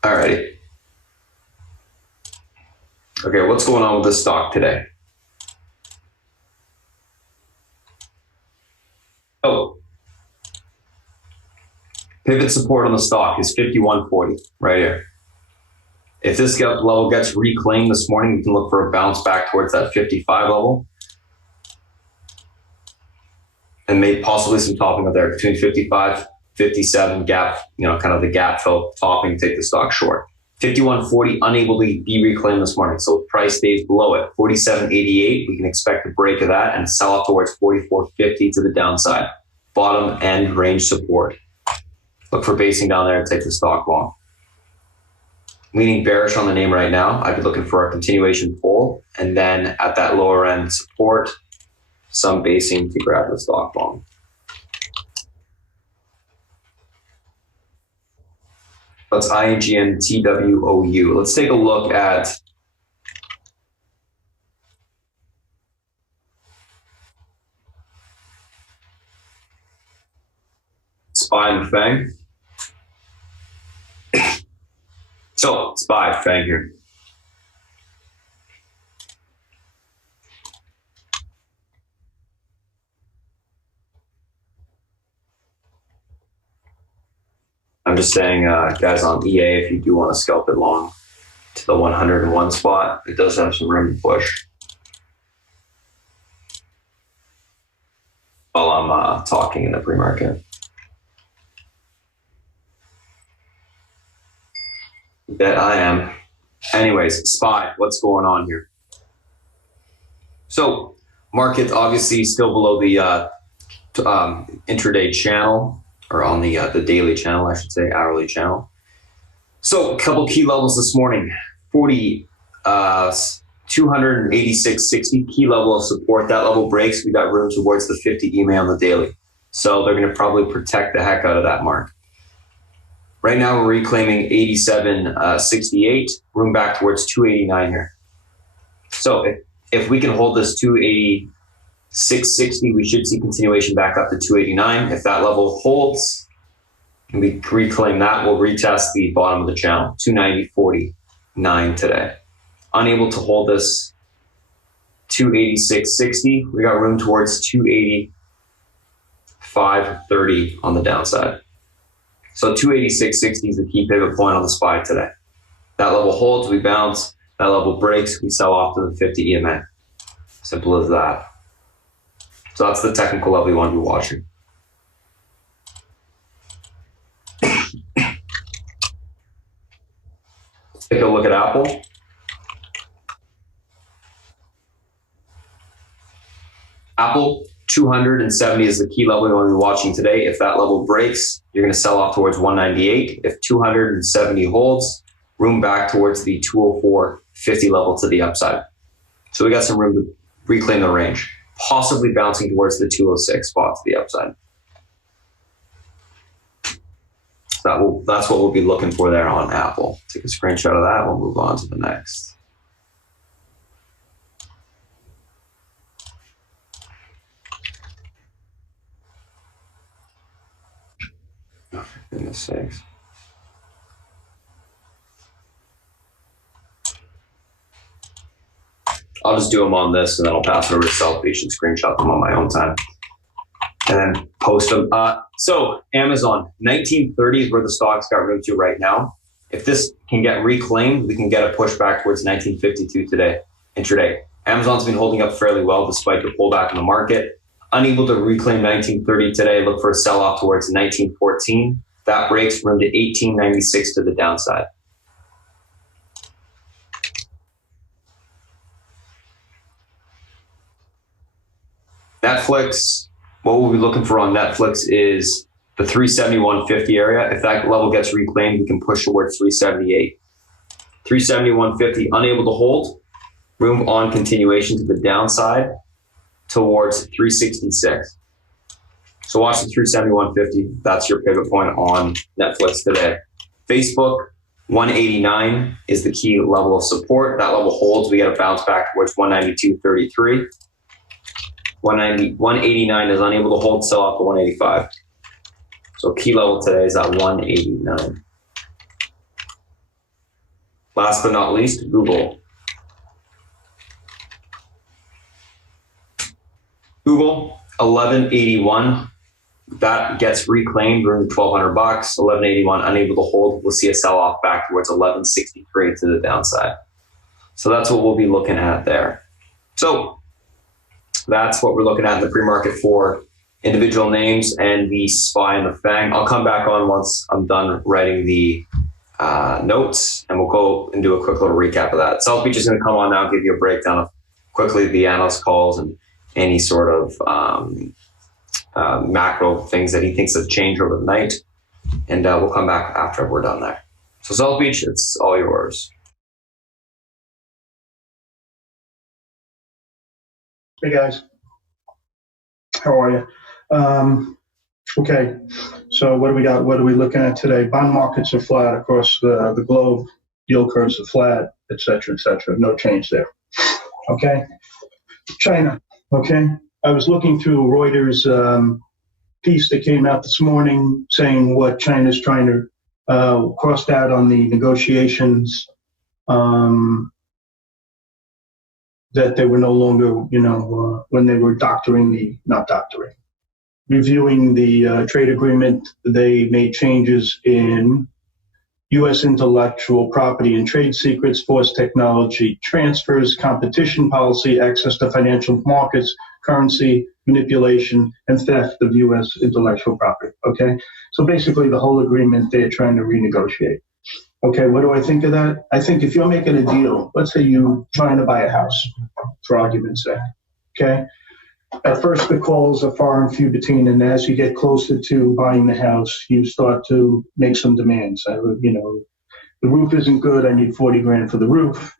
Alrighty. Okay, what's going on with this stock today? Oh, pivot support on the stock is 51.40 right here. If this level gets reclaimed this morning, we can look for a bounce back towards that 55 level. And maybe possibly some topping up there between 55, 57 gap, kind of the gap fill topping, take the stock short. 51.40 unable to be reclaimed this morning. So price stays below it. 47.88, we can expect a break of that and sell off towards 44.50 to the downside. Bottom end range support. Look for basing down there and take the stock long. Leaning bearish on the name right now. I'd be looking for a continuation pull, and then at that lower end support, some basing to grab the stock long. That's IGN TWOU. Let's take a look at SPY and FANG. So, SPY, FANG here. I'm just saying, guys on EA, if you do want to scalp it long to the 101 spot, it does have some room to push. While I'm talking in the pre-market. Bet I am. Anyways, SPY, what's going on here? So, market obviously still below the intraday channel. Or on the daily channel, I should say, hourly channel. So a couple key levels this morning. 286.60 key level of support. That level breaks, we got room towards the 50 EMA on the daily. So they're going to probably protect the heck out of that mark. Right now we're reclaiming 87.68, room back towards 289 here. So if we can hold this 286.60, we should see continuation back up to 289. If that level holds and we reclaim that, we'll retest the bottom of the channel, 290.49 today. Unable to hold this 286.60, we got room towards 285.30 on the downside. So 286.60 is the key pivot point on the SPY today. That level holds, we bounce. That level breaks, we sell off to the 50 EMA. Simple as that. So that's the technical level you want to be watching. Let's take a look at Apple. Apple 270 is the key level you want to be watching today. If that level breaks, you're going to sell off towards 198. If 270 holds, room back towards the 204.50 level to the upside. So we got some room to reclaim the range, possibly bouncing towards the 206 spot to the upside. That's what we'll be looking for there on Apple. Take a screenshot of that. We'll move on to the next. Oh, for goodness sakes. I'll just do them on this, and then I'll pass it over to South Beach and screenshot them on my own time, and then post them. So Amazon, 1930 is where the stocks got moved to right now. If this can get reclaimed, we can get a push back towards 1952 today, intraday. Amazon's been holding up fairly well despite the pullback in the market. Unable to reclaim 1930 today, look for a sell-off towards 1914. That breaks, room to 1896 to the downside. Netflix, what we'll be looking for on Netflix is the 371.50 area. If that level gets reclaimed, we can push towards 378. 371.50, unable to hold, room on continuation to the downside towards 366. So watch the 371.50. That's your pivot point on Netflix today. Facebook, 189 is the key level of support. That level holds, we get a bounce back towards 192.33. 189 is unable to hold, sell off to 185. So key level today is at 189. Last but not least, Google. Google, 1181. That gets reclaimed, room to $1,200. 1181, unable to hold. We'll see a sell-off back towards 1163 to the downside. So that's what we'll be looking at there. So that's what we're looking at in the pre-market for individual names and the SPY and the FANG. I'll come back on once I'm done writing the notes, and we'll go and do a quick little recap of that. South Beach is going to come on now and give you a breakdown of quickly the analyst calls and any sort of macro things that he thinks have changed over the night. And we'll come back after we're done there. So South Beach, it's all yours. Hey guys, how are you? Okay, so what do we got? What are we looking at today? Bond markets are flat across the globe. Yield curves are flat, et cetera, et cetera. No change there. Okay, China. Okay, I was looking through Reuters piece that came out this morning saying what China's trying to crossed out on the negotiations. That they were no longer, when they were reviewing the trade agreement, they made changes in U.S. intellectual property and trade secrets, forced technology transfers, competition policy, access to financial markets, currency manipulation, and theft of U.S. intellectual property. Okay, so basically the whole agreement they're trying to renegotiate. Okay, what do I think of that? I think if you're making a deal, let's say you're trying to buy a house, for argument's sake, okay? At first, the calls are far and few between, and as you get closer to buying the house, you start to make some demands. The roof isn't good, I need 40 grand for the roof.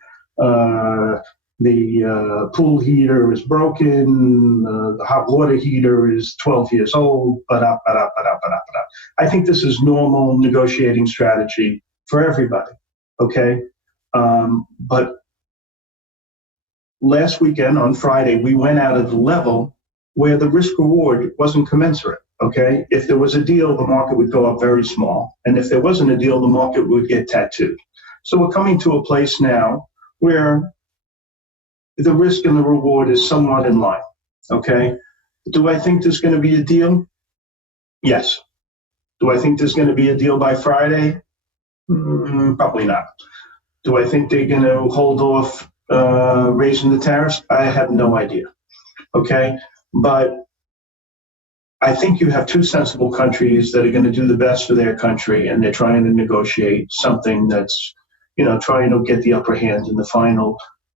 The pool heater is broken, the hot water heater is 12 years old, I think this is normal negotiating strategy for everybody, okay? But last weekend on Friday, we went out at the level where the risk reward wasn't commensurate, okay? If there was a deal, the market would go up very small. And if there wasn't a deal, the market would get tattooed. So we're coming to a place now where the risk and the reward is somewhat in line, okay? Do I think there's going to be a deal? Yes. Do I think there's going to be a deal by Friday? Probably not. Do I think they're going to hold off raising the tariffs? I have no idea. Okay, but I think you have two sensible countries that are going to do the best for their country, and they're trying to negotiate something that's, trying to get the upper hand in the final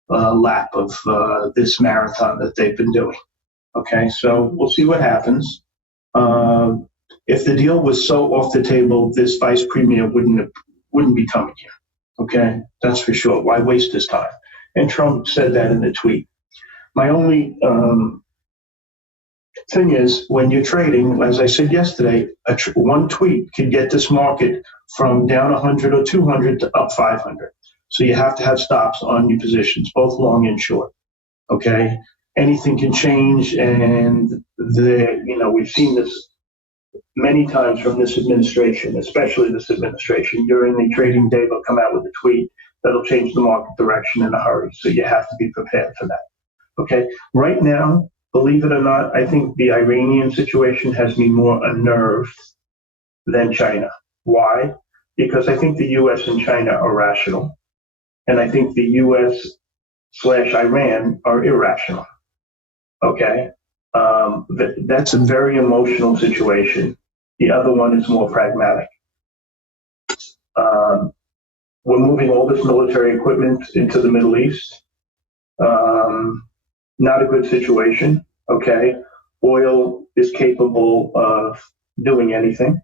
lap of this marathon that they've been doing. Okay, so we'll see what happens. If the deal was so off the table, this vice premier wouldn't be coming here. Okay, that's for sure. Why waste his time? And Trump said that in the tweet. My only thing is, when you're trading, as I said yesterday, one tweet can get this market from down 100 or 200 to up 500. So you have to have stops on your positions, both long and short. Okay, anything can change, and we've seen this many times from this administration, especially this administration. During the trading day, they'll come out with a tweet that'll change the market direction in a hurry. So you have to be prepared for that. Okay, right now, believe it or not, I think the Iranian situation has me more unnerved than China. Why? Because I think the U.S. and China are rational, and I think the U.S./Iran are irrational. Okay, that's a very emotional situation. The other one is more pragmatic. We're moving all this military equipment into the Middle East. Not a good situation. Okay, oil is capable of doing anything.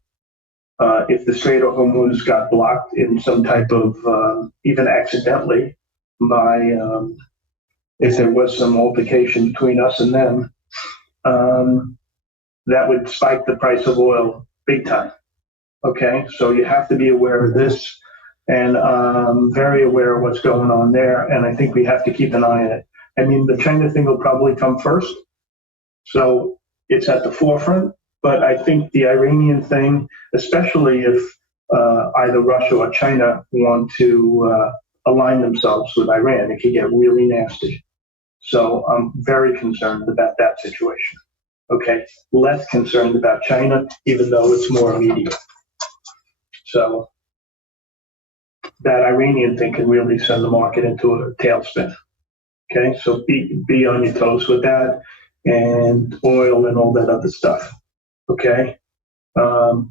If the Strait of Hormuz got blocked in some type of, even accidentally, if there was some altercation between us and them, that would spike the price of oil big time. Okay, so you have to be aware of this, and very aware of what's going on there, and I think we have to keep an eye on it. I mean, the China thing will probably come first, so it's at the forefront, but I think the Iranian thing, especially if either Russia or China want to align themselves with Iran, it could get really nasty. So I'm very concerned about that situation. Okay, less concerned about China, even though it's more immediate. So that Iranian thing can really send the market into a tailspin. Okay, so be on your toes with that, and oil and all that other stuff. Okay,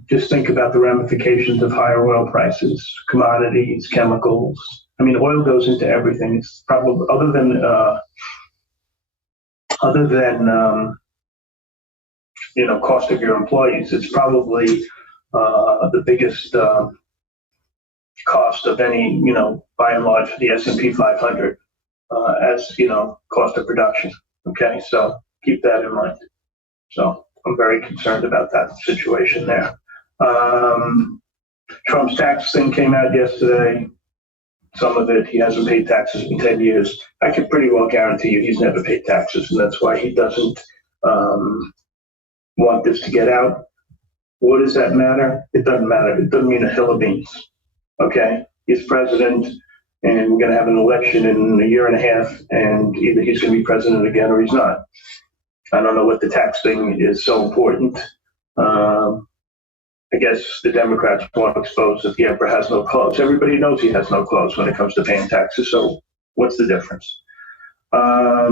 just think about the ramifications of higher oil prices, commodities, chemicals. I mean, oil goes into everything. It's probably other than cost of your employees. It's probably the biggest cost of any, by and large, for the S&P 500 as cost of production. Okay, so keep that in mind. So I'm very concerned about that situation there. Trump's tax thing came out yesterday. Some of it, he hasn't paid taxes in 10 years. I can pretty well guarantee you he's never paid taxes, and that's why he doesn't want this to get out. What does that matter? It doesn't matter. It doesn't mean a hill of beans. Okay? He's president, and we're going to have an election in a year and a half, and either he's going to be president again or he's not. I don't know what the tax thing is so important. I guess the Democrats want to expose that the emperor has no clothes. Everybody knows he has no clothes when it comes to paying taxes, so what's the difference? A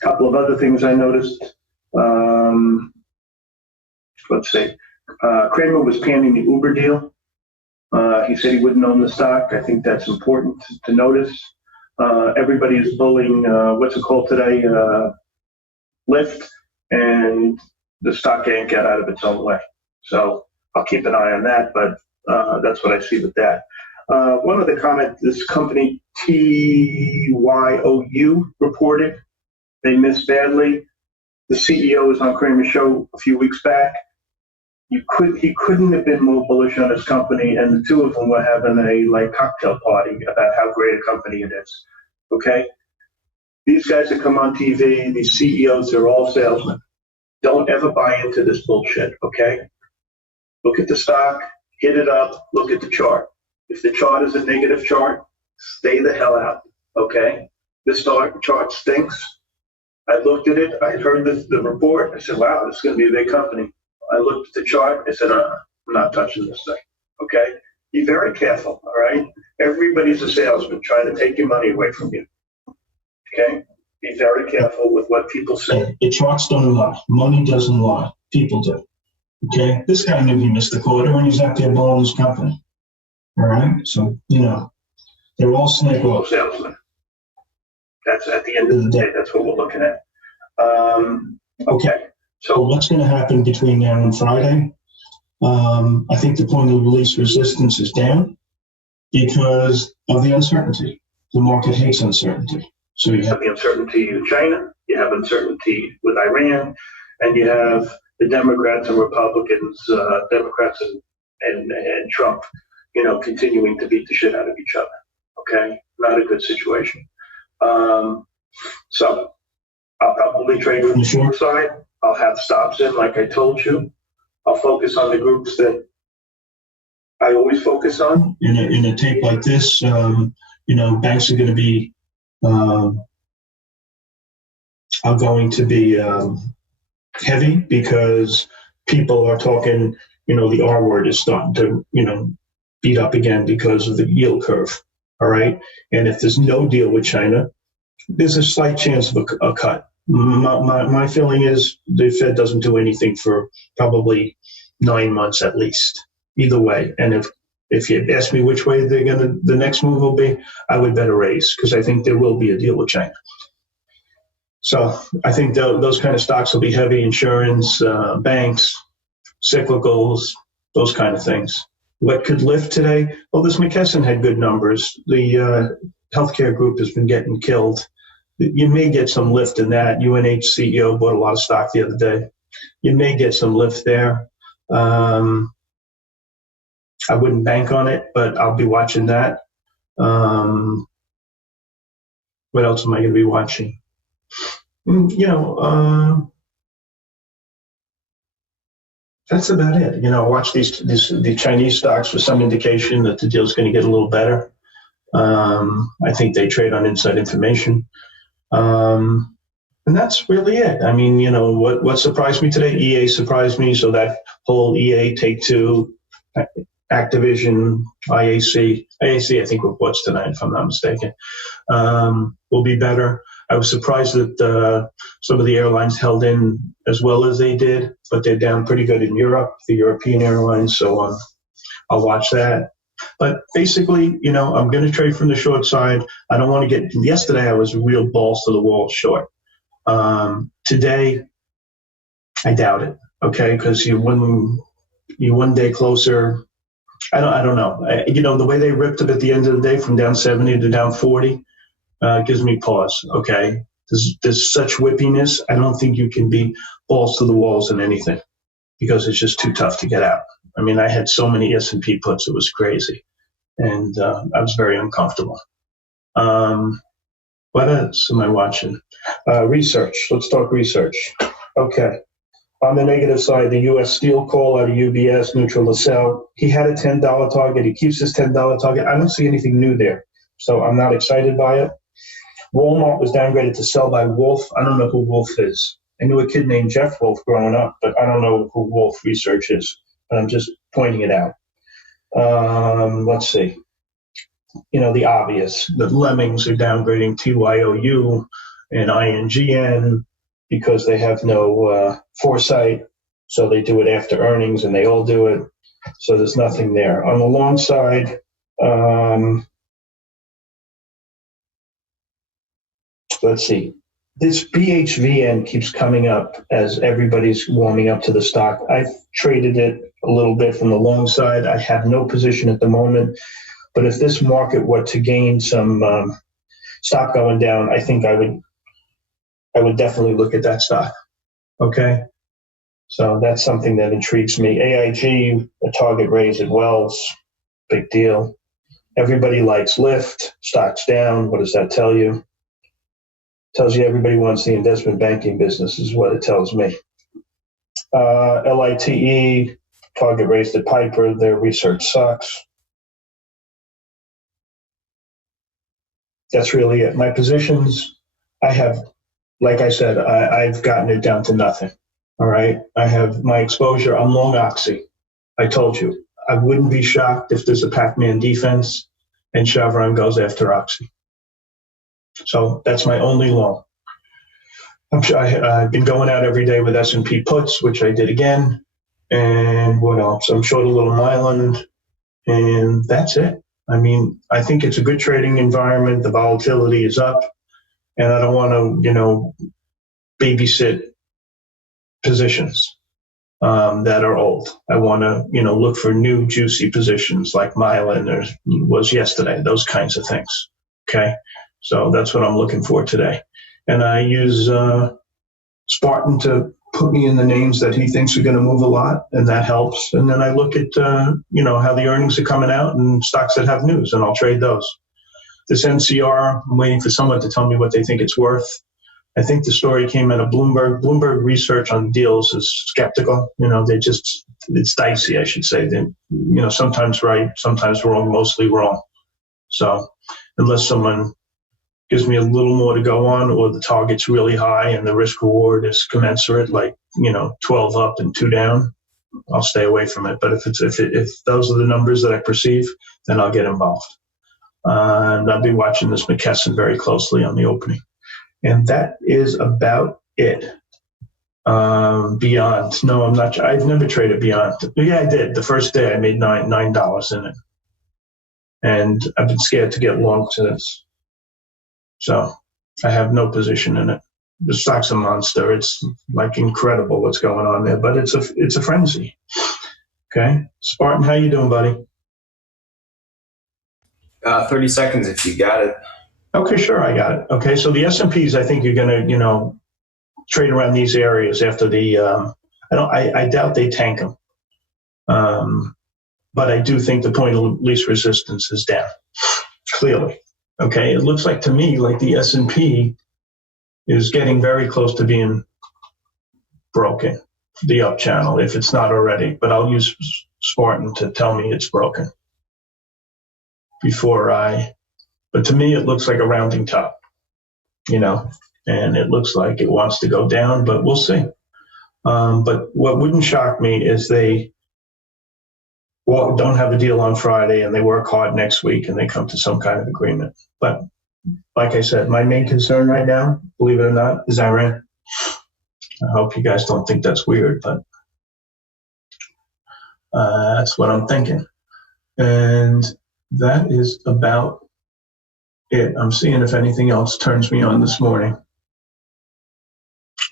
couple of other things I noticed. Let's see. Kramer was panning the Uber deal. He said he wouldn't own the stock. I think that's important to notice. Everybody is bullying, what's it called today? Lyft, and the stock can't get out of its own way. So I'll keep an eye on that, but that's what I see with that. One other comment, this company TYOU reported they missed badly. The CEO was on Kramer's show a few weeks back. He couldn't have been more bullish on his company, and the two of them were having a cocktail party about how great a company it is. Okay? These guys that come on TV, these CEOs, they're all salesmen. Don't ever buy into this bullshit, okay? Look at the stock, hit it up, look at the chart. If the chart is a negative chart, stay the hell out, okay? This chart stinks. I looked at it, I heard the report, I said, wow, this is going to be a big company. I looked at the chart, I said, I'm not touching this thing, okay? Be very careful, all right? Everybody's a salesman trying to take your money away from you, okay? Be very careful with what people say. The charts don't lie. Money doesn't lie. People do. Okay? This guy knew he missed the quarter, and he's out there blowing his company. All right? So, they're all snake oil salesmen. That's at the end of the day, that's what we're looking at. Okay. So what's going to happen between now and Friday? I think the point of least resistance is down because of the uncertainty. The market hates uncertainty. So you have the uncertainty in China, you have uncertainty with Iran, and you have the Democrats and Republicans, Democrats and Trump, continuing to beat the shit out of each other. Okay, not a good situation. So I'll probably trade with the short side. I'll have stops in, like I told you. I'll focus on the groups that I always focus on. In a tape like this, banks are going to be heavy because people are talking. The R word is starting to beat up again because of the yield curve. All right, and if there's no deal with China, there's a slight chance of a cut. My feeling is the Fed doesn't do anything for probably 9 months at least, either way. And if you ask me which way the next move will be, I would bet a raise because I think there will be a deal with China. So I think those kind of stocks will be heavy: insurance, banks, cyclicals, those kind of things. What could lift today? Well, this McKesson had good numbers. The healthcare group has been getting killed. You may get some lift in that. UNH CEO bought a lot of stock the other day. You may get some lift there. I wouldn't bank on it, but I'll be watching that. What else am I going to be watching? That's about it. Watch the Chinese stocks for some indication that the deal's going to get a little better. I think they trade on inside information. And that's really it. I mean, what surprised me today? EA surprised me. So that whole EA, Take-Two, Activision, IAC, I think reports tonight, if I'm not mistaken, will be better. I was surprised that some of the airlines held in as well as they did, but they're down pretty good in Europe, the European airlines. So I'll watch that. But basically, I'm going to trade from the short side. I don't want to yesterday I was real balls to the wall short. Today, I doubt it. Okay. Because you one day closer. I don't know. The way they ripped it at the end of the day from down 70 to down 40 gives me pause. Okay. There's such whippiness. I don't think you can be balls to the walls in anything because it's just too tough to get out. I mean, I had so many S&P puts, it was crazy. And I was very uncomfortable. What else am I watching? Research. Let's talk research. Okay. On the negative side, the U.S. Steel call out of UBS, neutral to sell. He had a $10 target. He keeps his $10 target. I don't see anything new there. So I'm not excited by it. Walmart was downgraded to sell by Wolf. I don't know who Wolf is. I knew a kid named Jeff Wolf growing up, but I don't know who Wolf Research is. I'm just pointing it out. Let's see. The obvious. The Lemmings are downgrading TYOU and INGN because they have no foresight. So they do it after earnings, and they all do it. So there's nothing there. On the long side, let's see. This BHVN keeps coming up as everybody's warming up to the stock. I've traded it a little bit from the long side. I have no position at the moment. But if this market were to gain some stock going down, I think I would definitely look at that stock. Okay? So that's something that intrigues me. AIG, a target raise at Wells, big deal. Everybody likes Lyft, stock's down. What does that tell you? Tells you everybody wants the investment banking business is what it tells me. LITE, target raised at Piper. Their research sucks. That's really it. My positions, I have, like I said, I've gotten it down to nothing. All right. I have my exposure. I'm long Oxy. I told you. I wouldn't be shocked if there's a Pac-Man defense and Chevron goes after Oxy. So that's my only long. I've been going out every day with S&P puts, which I did again. And what else? I'm short a little Myland, and that's it. I mean, I think it's a good trading environment. The volatility is up, and I don't want to, babysit positions that are old. I want to, look for new juicy positions like Mylan or was yesterday, those kinds of things. Okay. So that's what I'm looking for today. And I use Spartan to put me in the names that he thinks are going to move a lot, and that helps. And then I look at, how the earnings are coming out and stocks that have news, and I'll trade those. This NCR, I'm waiting for someone to tell me what they think it's worth. I think the story came out of Bloomberg. Bloomberg research on deals is skeptical. It's dicey, I should say. They, sometimes right, sometimes wrong, mostly wrong. So unless someone gives me a little more to go on, or the target's really high and the risk reward is commensurate, like 12 up and 2 down, I'll stay away from it. But if those are the numbers that I perceive, then I'll get involved. And I'll be watching this McKesson very closely on the opening. And that is about it. Beyond, no, I'm not. I've never traded Beyond. Yeah, I did. The first day I made $9 in it, and I've been scared to get long since. So I have no position in it. The stock's a monster. It's like incredible what's going on there, but it's a frenzy. Okay, Spartan, how you doing, buddy? 30 seconds if you got it. Okay, sure, I got it. Okay, so the S&Ps, I think you're going to, trade around these areas after the. I doubt they tank them, but I do think the point of least resistance is down. Clearly. Okay, it looks like to me like the S&P is getting very close to being broken, the up channel, if it's not already. But I'll use Spartan to tell me it's broken but to me it looks like a rounding top, and it looks like it wants to go down, but we'll see. But what wouldn't shock me is they don't have a deal on Friday and they work hard next week and they come to some kind of agreement. But like I said, my main concern right now, believe it or not, is Iran. I hope you guys don't think that's weird, but that's what I'm thinking. And that is about it. I'm seeing if anything else turns me on this morning.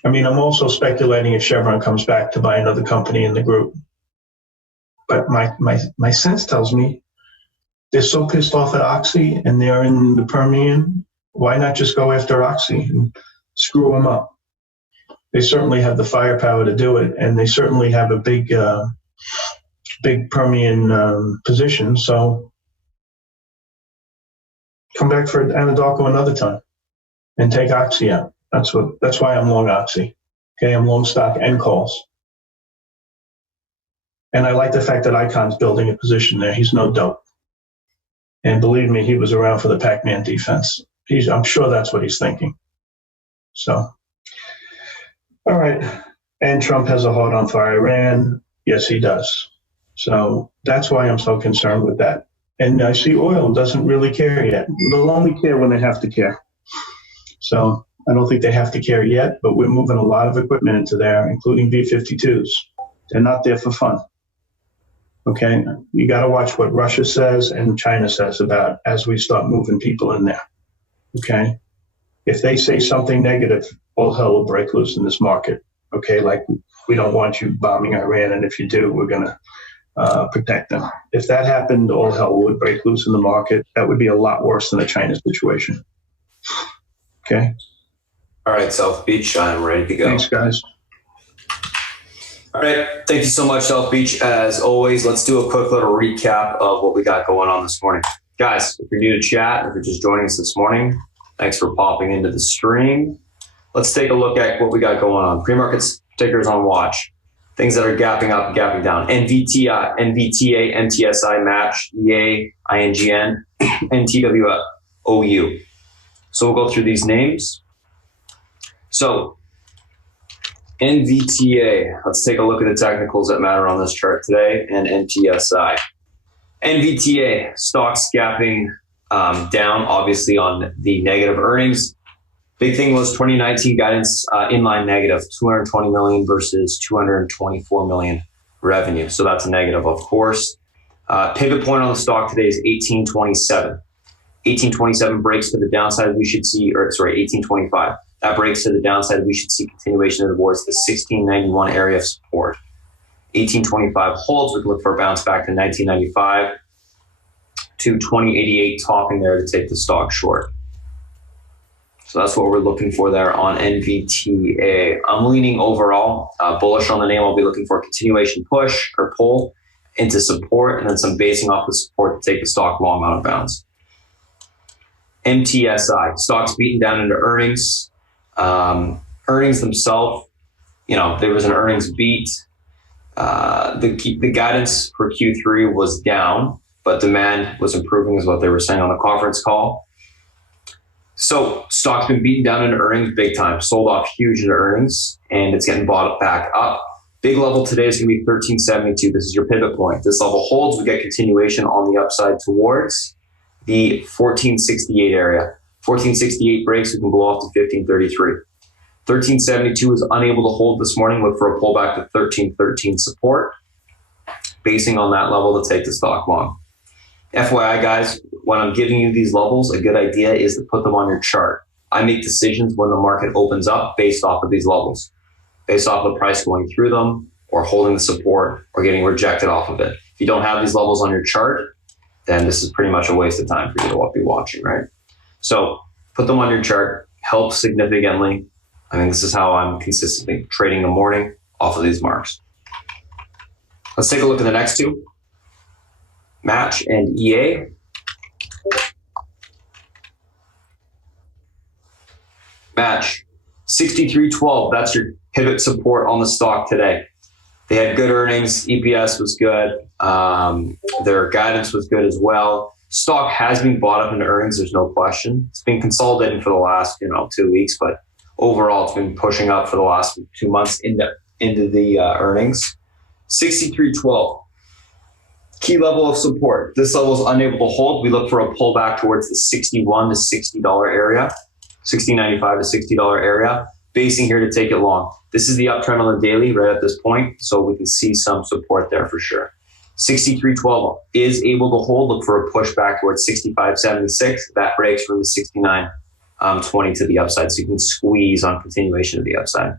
I mean, I'm also speculating if Chevron comes back to buy another company in the group. But my sense tells me they're so pissed off at Oxy and they're in the Permian. Why not just go after Oxy and screw them up? They certainly have the firepower to do it, and they certainly have a big Permian position. So come back for Anadarko another time and take Oxy out. That's why I'm long Oxy. Okay, I'm long stock and calls. And I like the fact that Icon's building a position there. He's no dope. And believe me, he was around for the Pac-Man defense. I'm sure that's what he's thinking. So, all right. And Trump has a heart on for Iran. Yes, he does. So that's why I'm so concerned with that. And I see oil doesn't really care yet. They'll only care when they have to care. So I don't think they have to care yet, but we're moving a lot of equipment into there, including B-52s. They're not there for fun. Okay, you got to watch what Russia says and China says about as we start moving people in there. Okay, if they say something negative, all hell will break loose in this market. Okay, like we don't want you bombing Iran, and if you do, we're going to protect them. If that happened, all hell would break loose in the market. That would be a lot worse than the China situation. Okay. All right, South Beach, I'm ready to go. Thanks, guys. All right. Thank you so much, South Beach. As always, let's do a quick little recap of what we got going on this morning. Guys, if you're new to chat, if you're just joining us this morning, thanks for popping into the stream. Let's take a look at what we got going on. Pre-markets tickers on watch. Things that are gapping up and gapping down. NVTA, NTSI match, EA, INGN, and TWOU. So we'll go through these names. So NVTA, let's take a look at the technicals that matter on this chart today, and NTSI. NVTA, stocks gapping down, obviously on the negative earnings. Big thing was 2019 guidance inline negative, 220 million versus 224 million revenue. So that's a negative, of course. Pivot point on the stock today is 1827. 1827 breaks to the downside, we should see, 1825. That breaks to the downside. We should see continuation towards the 1691 area of support. 1825 holds. We can look for a bounce back to 1995 to 2088, topping there to take the stock short. So that's what we're looking for there on NVTA. I'm leaning overall bullish on the name. I'll be looking for a continuation push or pull into support, and then some basing off the support to take the stock long out of bounds. MTSI, stock's beaten down into earnings. Earnings themselves, there was an earnings beat. The guidance for Q3 was down, but demand was improving is what they were saying on the conference call. So stock's been beaten down into earnings big time, sold off huge into earnings, and it's getting bought back up. Big level today is going to be 1372. This is your pivot point. This level holds, we get continuation on the upside towards the 1468 area. 1468 breaks, we can blow off to 1533. 1372 is unable to hold this morning. Look for a pullback to 1313 support, basing on that level to take the stock long. FYI, guys, when I'm giving you these levels, a good idea is to put them on your chart. I make decisions when the market opens up based off of these levels, based off of the price going through them or holding the support or getting rejected off of it. If you don't have these levels on your chart, then this is pretty much a waste of time for you to be watching, right? So put them on your chart, helps significantly. I mean, this is how I'm consistently trading the morning off of these marks. Let's take a look at the next two. Match and EA. Match, 63.12. That's your pivot support on the stock today. They had good earnings. EPS was good. Their guidance was good as well. Stock has been bought up into earnings. There's no question. It's been consolidating for the last 2 weeks, but overall, it's been pushing up for the last 2 months into the earnings. 63.12. Key level of support. This level is unable to hold. We look for a pullback towards the $61 to $60 area, $60.95 to $60 area. Basing here to take it long. This is the uptrend on the daily right at this point, so we can see some support there for sure. 63.12 is able to hold. Look for a pushback towards 65.76. That breaks from the 69.20 to the upside, so you can squeeze on continuation to the upside.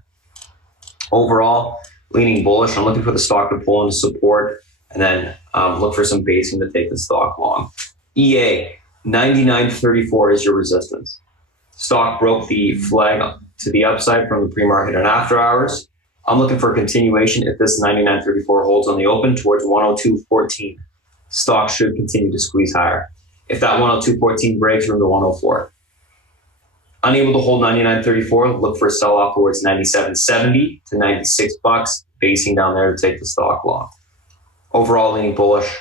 Overall, leaning bullish. I'm looking for the stock to pull into support, and then look for some basing to take the stock long. EA, 99.34 is your resistance. Stock broke the flag to the upside from the pre-market and after hours. I'm looking for a continuation if this 99.34 holds on the open towards 102.14. Stock should continue to squeeze higher. If that 102.14 breaks from the 104. Unable to hold 99.34, look for a sell-off towards 97.70 to $96, basing down there to take the stock long. Overall, leaning bullish.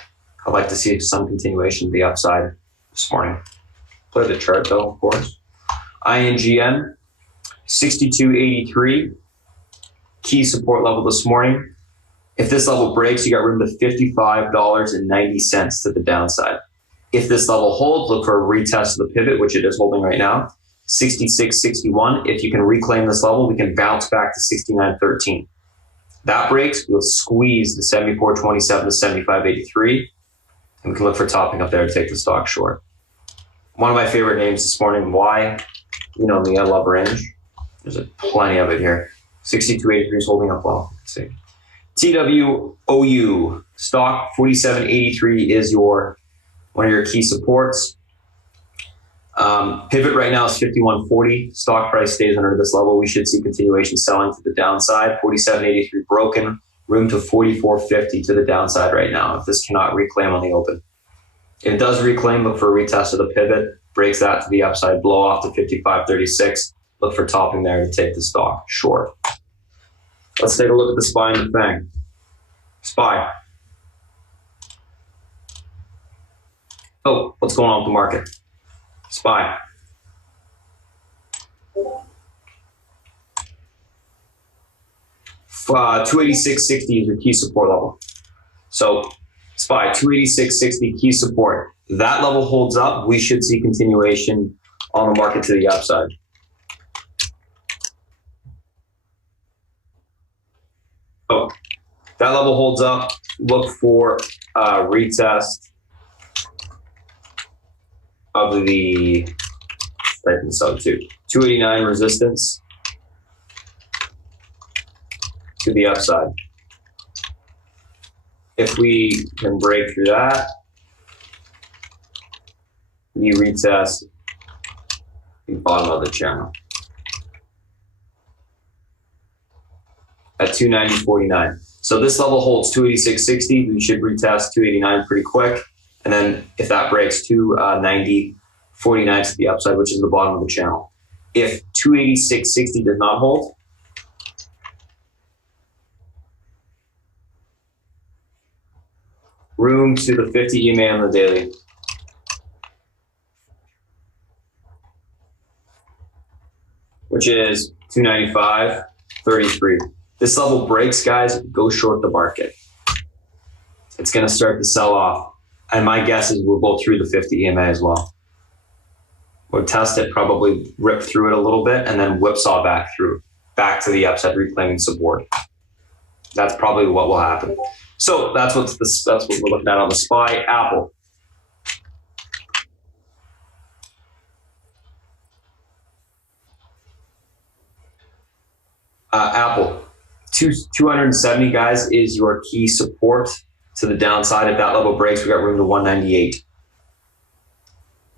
I'd like to see some continuation to the upside this morning. Play the chart though, of course. INGM, 62.83. Key support level this morning. If this level breaks, you got room to $55.90 to the downside. If this level holds, look for a retest of the pivot, which it is holding right now. 66.61. If you can reclaim this level, we can bounce back to 69.13. That breaks, we'll squeeze the 74.27 to 75.83. And we can look for topping up there to take the stock short. One of my favorite names this morning, why? You know me, I love range. There's plenty of it here. 62.83 is holding up well. Let's see. TWOU stock 47.83 is one of your key supports. Pivot right now is 51.40. Stock price stays under this level. We should see continuation selling to the downside. 47.83 broken. Room to 44.50 to the downside right now if this cannot reclaim on the open. If it does reclaim, look for a retest of the pivot. Breaks that to the upside, blow off to 55.36. Look for topping there to take the stock short. Let's take a look at the SPY and the FANG. SPY. Oh, what's going on with the market? SPY. Uh, 286.60 is your key support level. So SPY, 286.60 key support. That level holds up. We should see continuation on the market to the upside. Oh, that level holds up. Look for a retest of the sub 2. 289 resistance to the upside. If we can break through that, we retest the bottom of the channel at 290.49. So this level holds 286.60. We should retest 289 pretty quick. And then if that breaks 290.49 to the upside, which is the bottom of the channel. If 286.60 does not hold, room to the 50 EMA on the daily. Which is 295.33. This level breaks, guys, go short the market. It's going to start to sell off. And my guess is we'll go through the 50 EMA as well. We'll test it, probably rip through it a little bit, and then whipsaw back to the upside, reclaiming support. That's probably what will happen. So that's what we're looking at on the SPY. Apple. Apple, 270, guys, is your key support to the downside. If that level breaks, we got room to 198.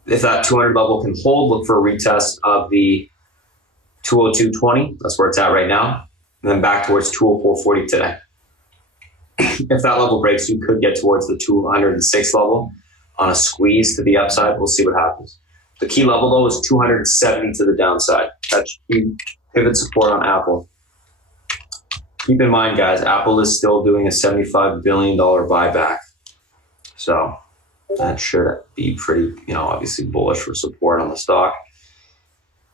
If that 200 level can hold, look for a retest of the 202.20. That's where it's at right now. And then back towards 204.40 today. If that level breaks, you could get towards the 206 level on a squeeze to the upside. We'll see what happens. The key level, though, is 270 to the downside. That's key pivot support on Apple. Keep in mind, guys, Apple is still doing a $75 billion buyback. So that should be pretty, obviously bullish for support on the stock.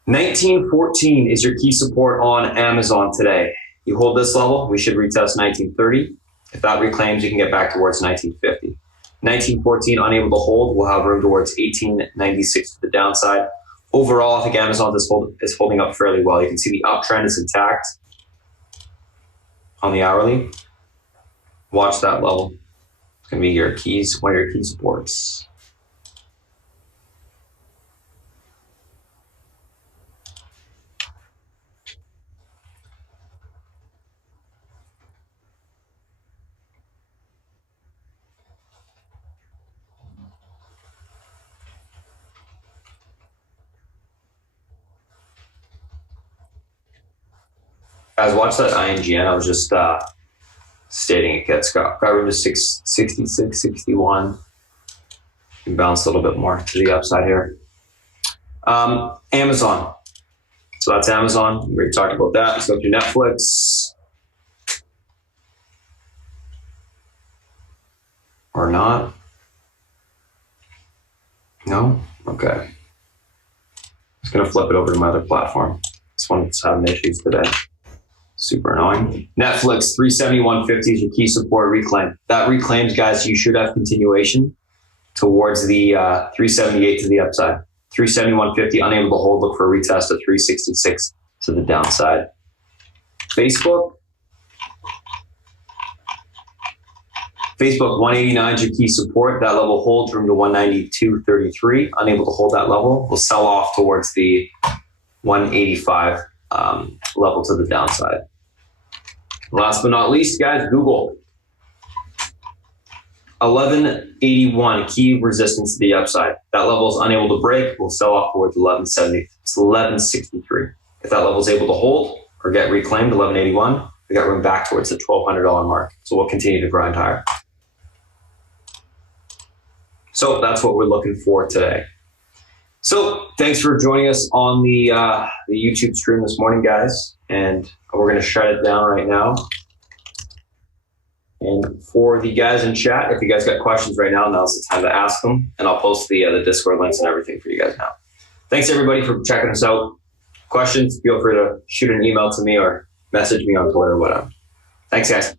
1914 is your key support on Amazon today. You hold this level, we should retest 1930. If that reclaims, you can get back towards 1950. 1914, unable to hold, we'll have room towards 1896 to the downside. Overall, I think Amazon is holding up fairly well. You can see the uptrend is intact on the hourly. Watch that level. It's going to be your keys, one of your key supports. Guys, watch that INGN. I was just stating it gets got room to 666, 61. can bounce a little bit more to the upside here. Amazon. So that's Amazon. We already talked about that. Let's go to Netflix. Or not. No? Okay. Just going to flip it over to my other platform. This one's having issues today. Super annoying. Netflix, 371.50 is your key support reclaim. That reclaims, guys, you should have continuation towards the 378 to the upside. 371.50, unable to hold, look for a retest of 366 to the downside. Facebook. Facebook, 189 is your key support. That level holds room to 192.33. Unable to hold that level, will sell off towards the 185 level to the downside. Last but not least, guys, Google. 1181, key resistance to the upside. That level is unable to break, will sell off towards 1170. It's 1163. If that level is able to hold or get reclaimed, 1181, we got room back towards the $1,200 mark. So we'll continue to grind higher. So that's what we're looking for today. So thanks for joining us on the YouTube stream this morning, guys. And we're going to shut it down right now. And for the guys in chat, if you guys got questions right now, now's the time to ask them. And I'll post the Discord links and everything for you guys now. Thanks, everybody, for checking us out. Questions, feel free to shoot an email to me or message me on Twitter or whatever. Thanks, guys.